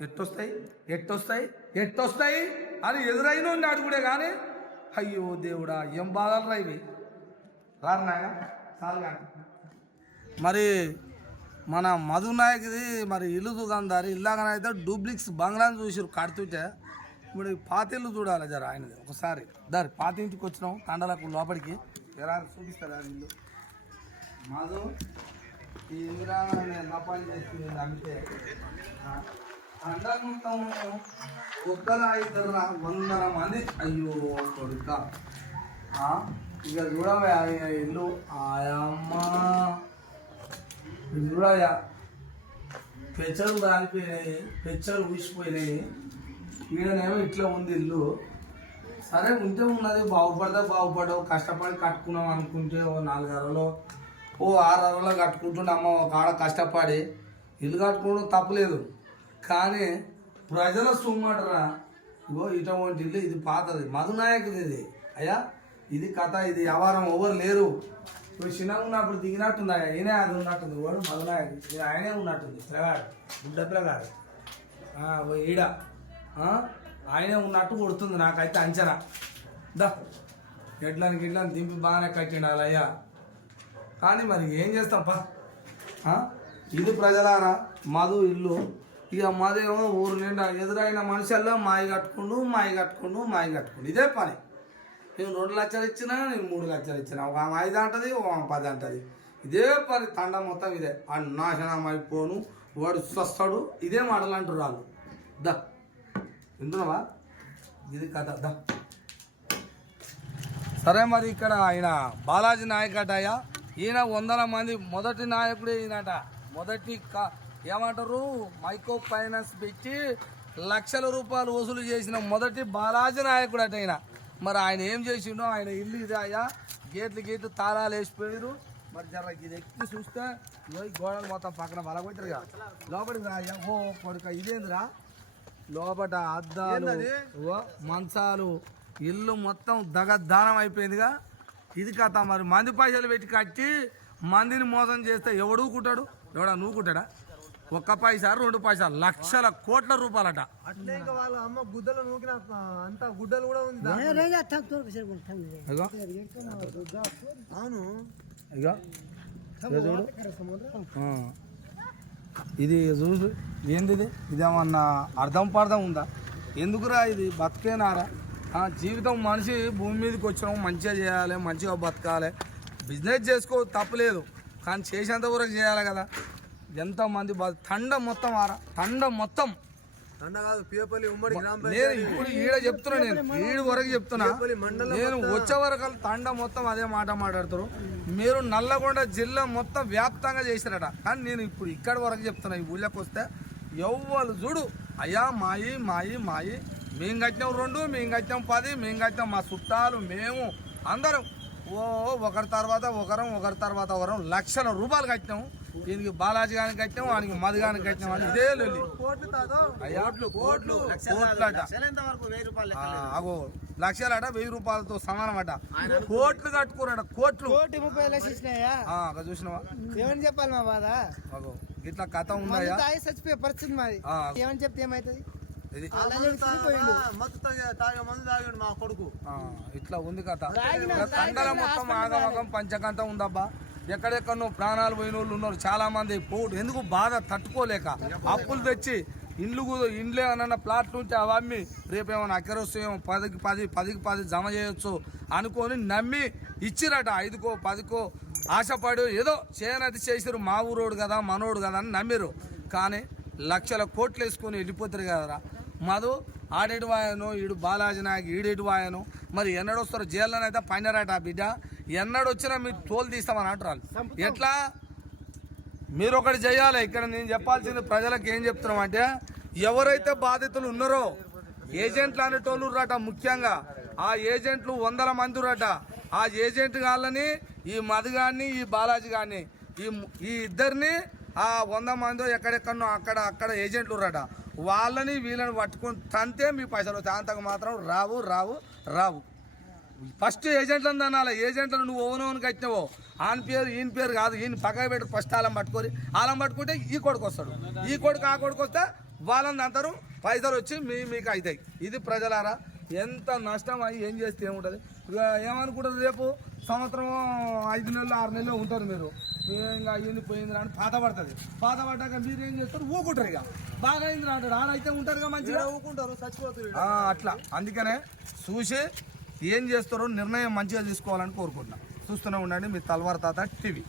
ఎట్టొస్తాయి అని ఎదురైన అడుగుడే కానీ అయ్యో దేవుడా ఏం బాధలు రా ఇవి. రారు నాయన చాలు కానీ. మరి మన మధు నాయకుది మరి ఇల్లు దుకాందారు ఇల్లాగనైతే డూప్లెక్స్ బంగ్లాని చూసారు కడుతుంటే. ఇప్పుడు పాతిళ్ళు చూడాలి జర ఆయనది ఒకసారి. దారి పాతి ఇంటికి వచ్చినాం తండలకు లోపలికి ఎలా చూపిస్తారు ఆ ఇల్లు. మధు ఈ ఇందిరా నేను పని చేస్తుంది అమ్మితే తండ మొత్తం ఒక్కల 100 మంది. అయ్యో కొడుక ఇక చూడవా ఇల్లు. ఆయమ్మా చూడయా పెచ్చలు రాలిపోయినాయి, పెచ్చలు ఊసిపోయినాయి. ఈడనేమో ఇట్లా ఉంది ఇల్లు. సరే ఉంటే ఉన్నది, బాగుపడవు. కష్టపడి కట్టుకున్నాం అనుకుంటే ఓ 4 అరలో 6 అరలో కట్టుకుంటున్నామో ఒక ఆడ కష్టపడి ఇల్లు కట్టుకోవడం తప్పలేదు. కానీ ప్రజల సుమ్మటరా. ఇగో ఇటువంటి ఇల్లు ఇది పాతది మధునాయకుది ఇది. అయ్యా ఇది కథ, ఇది వ్యవహారం ఎవరు లేరు. ఇప్పుడు చిన్నగా ఉన్నప్పుడు దిగినట్టుంది. ఆయనే అది ఉన్నట్టుంది. వాడు మధునాయకుడు ఆయనే ఉన్నట్టుంది. పిల్లగాడు గుడ్డ పిల్లగాడు ఈడ ఆయనే ఉన్నట్టు కొడుతుంది నాకైతే అంచనా. దా గిడ్లని దింపి బాగానే కట్టిండాలి అయ్యా. కానీ మరి ఏం చేస్తాంపా. ఇది ప్రజలారా మధు ఇల్లు. ఇక మదేమో ఊరు నిండా ఎదురైన మనుషుల్లో మాయి కట్టుకుండు ఇదే పని. నేను 2 లక్షలు ఇచ్చినా, నేను 3 లక్షలు ఇచ్చినా, ఒక 5 అంటది, ఒక 10 అంటది. ఇదే పని తండ మొత్తం ఇదే. ఆ నాశనం అయిపోను వాడు వస్తాడు. ఇదే మాటలు అంటారు వాళ్ళు. దా వింటున్నావా? ఇది కథ. దా సరే మరి ఇక్కడ ఆయన బాలాజీ నాయక్ అటయ్యా. ఈయన 100 మంది మొదటి నాయకుడే ఈయనట. మొదటి ఏమంటారు మైక్రో ఫైనాన్స్ పెట్టి లక్షల రూపాయలు వసూలు చేసిన మొదటి బాలాజీ నాయకుడు అట ఈయన. మరి ఆయన ఏం చేసిండో ఆయన ఇల్లు ఇదే అయ్యా. గేట్లు తాళాలు వేసిపోయారు. మరి జర ఇది ఎక్కి చూస్తే గోడలు మొత్తం పక్కన బలగొట్టారు కదా. లోపలికి రాయ్యా. ఓ కొడుక ఇదేందిరా? లోపల అద్దాలు, మంచాలు, ఇల్లు మొత్తం దగద్దానం అయిపోయిందిగా. ఇది కథ. మరి మంది పైసలు పెట్టి కట్టి మందిని మోసం చేస్తే ఎవడు కుట్టాడు? ఎవడా నువ్వు కుట్టాడా? ఒక్క పైసా 2 పైసా లక్షల కోట్ల రూపాయలట. అట్లే ఇంకా వాళ్ళ అమ్మ గుద్దలు నూకిన అంత గుడ్డలు కూడా ఉంది ఇగో అవును ఇగో చూడు ఇది చూసు ఏంది ఇదేమన్నా అర్థం పర్థం ఉందా? ఎందుకురా ఇది బతికేనారా? జీవితం మనిషి భూమి మీదకి వచ్చినాం, మంచిగా చేయాలి, మంచిగా బతకాలి, బిజినెస్ చేసుకో తప్పలేదు, కానీ చేసేంత వరకు చేయాలి కదా. ఎంతమంది తండ మొత్తం తండ మొత్తం తండ కాదు పేపల్లి ఉమ్మడి గ్రామ నేను ఇప్పుడు ఈడ చెప్తున్నా, నేను ఈడు వరకు చెప్తున్నా, నేను వచ్చే వరకు తండ మొత్తం అదే మాట మాట్లాడుతారు. మీరు నల్లగొండ జిల్లా మొత్తం వ్యాప్తంగా చేసిరట, కానీ నేను ఇప్పుడు ఇక్కడి వరకు చెప్తున్నా. ఈ ఊళ్ళోకి వస్తే ఎవ్వరు చూడు అయ్యా మాయి మాయి మాయి, మేము కట్టినాం 2, మేము కట్టినాం 10, మేము కట్టినాం మా చుట్టాలు మేము అందరం ఒకరి తర్వాత ఒకరం లక్షల రూపాయలు కట్టినాము. దీనికి బాలాజీ గానికి కట్టినాం, వానికి మధు గానికి కట్టినాం అని ఇదే లొల్లి. అగో లక్షలట 1000 రూపాయలతో సమానం అట. కోట్లు కట్టుకున్నాడ, కోట్లు 30 లక్షలు ఇచ్చినాయా చూసినావా? ఏమని చెప్పాలి మా బాధ? అగో ఇట్లా కథ ఉన్నాయా? చచ్చిపోయే పరిస్థితి మాది. ఏమని చెప్తే ఏమైతుంది? ఇది మా కొడుకు ఇట్లా ఉంది కథ. తండల మొత్తం ఆగమగం పంచకంత ఉందబ్బా. ఎక్కడెక్కడో ప్రాణాలు పోయిన వాళ్ళు ఉన్నారు చాలా మంది. ఎందుకు బాధ తట్టుకోలేక అప్పులు తెచ్చి ఇండ్లు ఏమన్నా ప్లాట్ నుంచి అవి అమ్మి రేపేమన్నా అక్కరొస్తేమో 10కి 10 జమ చేయొచ్చు అనుకొని నమ్మి ఇచ్చిరట. 5కో 10కో ఆశపడి ఏదో చేయనది చేసిరు, మా ఊరోడు కదా మనోడు కదా అని నమ్మిరు. కానీ లక్షల కోట్లు వేసుకొని వెళ్ళిపోతారు కదరా. మధు ఆడేటి వాయను, ఈడు బాలాజీ నాయక్ ఈడేటి వాయను. మరి ఎన్నడొస్తారు? జైల్లోనైతే పైనరాట బిడ్డ, ఎన్నడొచ్చినా మీరు తోలు తీస్తామని అంటారు. ఎట్లా మీరు ఒకటి చేయాలి. ఇక్కడ నేను చెప్పాల్సింది ప్రజలకు ఏం చెప్తున్నాం అంటే, ఎవరైతే బాధితులు ఉన్నారో ఏజెంట్లు అనేటోళ్ళు రట, ముఖ్యంగా ఆ ఏజెంట్లు 100 మంది రట. ఆ ఏజెంట్ గాళ్ళని, ఈ మధు గారిని, ఈ బాలాజీ గారిని, ఈ ఇద్దరిని, ఆ 100 మంది ఎక్కడెక్కడో అక్కడ ఏజెంట్లు రట. వాళ్ళని వీళ్ళని పట్టుకొని తంతే మీ పైసలు వస్తాయి. అంతకు మాత్రం రావు. ఫస్ట్ ఏజెంట్లను అనాలి. ఏజెంట్లను నువ్వు ఓనోని కట్టినావో ఆన్ పేరు ఈయన పేరు కాదు, ఈయన పక్కన పెట్టి ఫస్ట్ ఆలం పట్టుకుంటే ఈ కొడుకు వస్తాడు. ఈ కొడుకు ఆ కొడుకు వస్తే వాళ్ళని అంటారు, పైసలు వచ్చి మీకు అవుతాయి. ఇది ప్రజలారా ఎంత నష్టం అయ్యి ఏం చేస్తే ఏముంటుంది? ఇక ఏమనుకుంటారు, రేపు సంవత్సరం 5 నెలలు 6 నెలలు ఉంటారు మీరు, ఇంకా అయ్యింది పోయింది అని పాత పడ్డాక మీరు ఏం చేస్తారు? ఊకుంటారు. ఇక బాగా అయింది అంటాడు, ఆడైతే ఉంటారుగా మంచిగా ఊకుంటారు, చచ్చిపోతారు అట్లా. అందుకనే చూసి ఏం చేస్తారో నిర్ణయం మంచిగా తీసుకోవాలని కోరుకుంటున్నా. చూస్తూనే ఉండండి మీ తల్వార్ తాత టీవీ.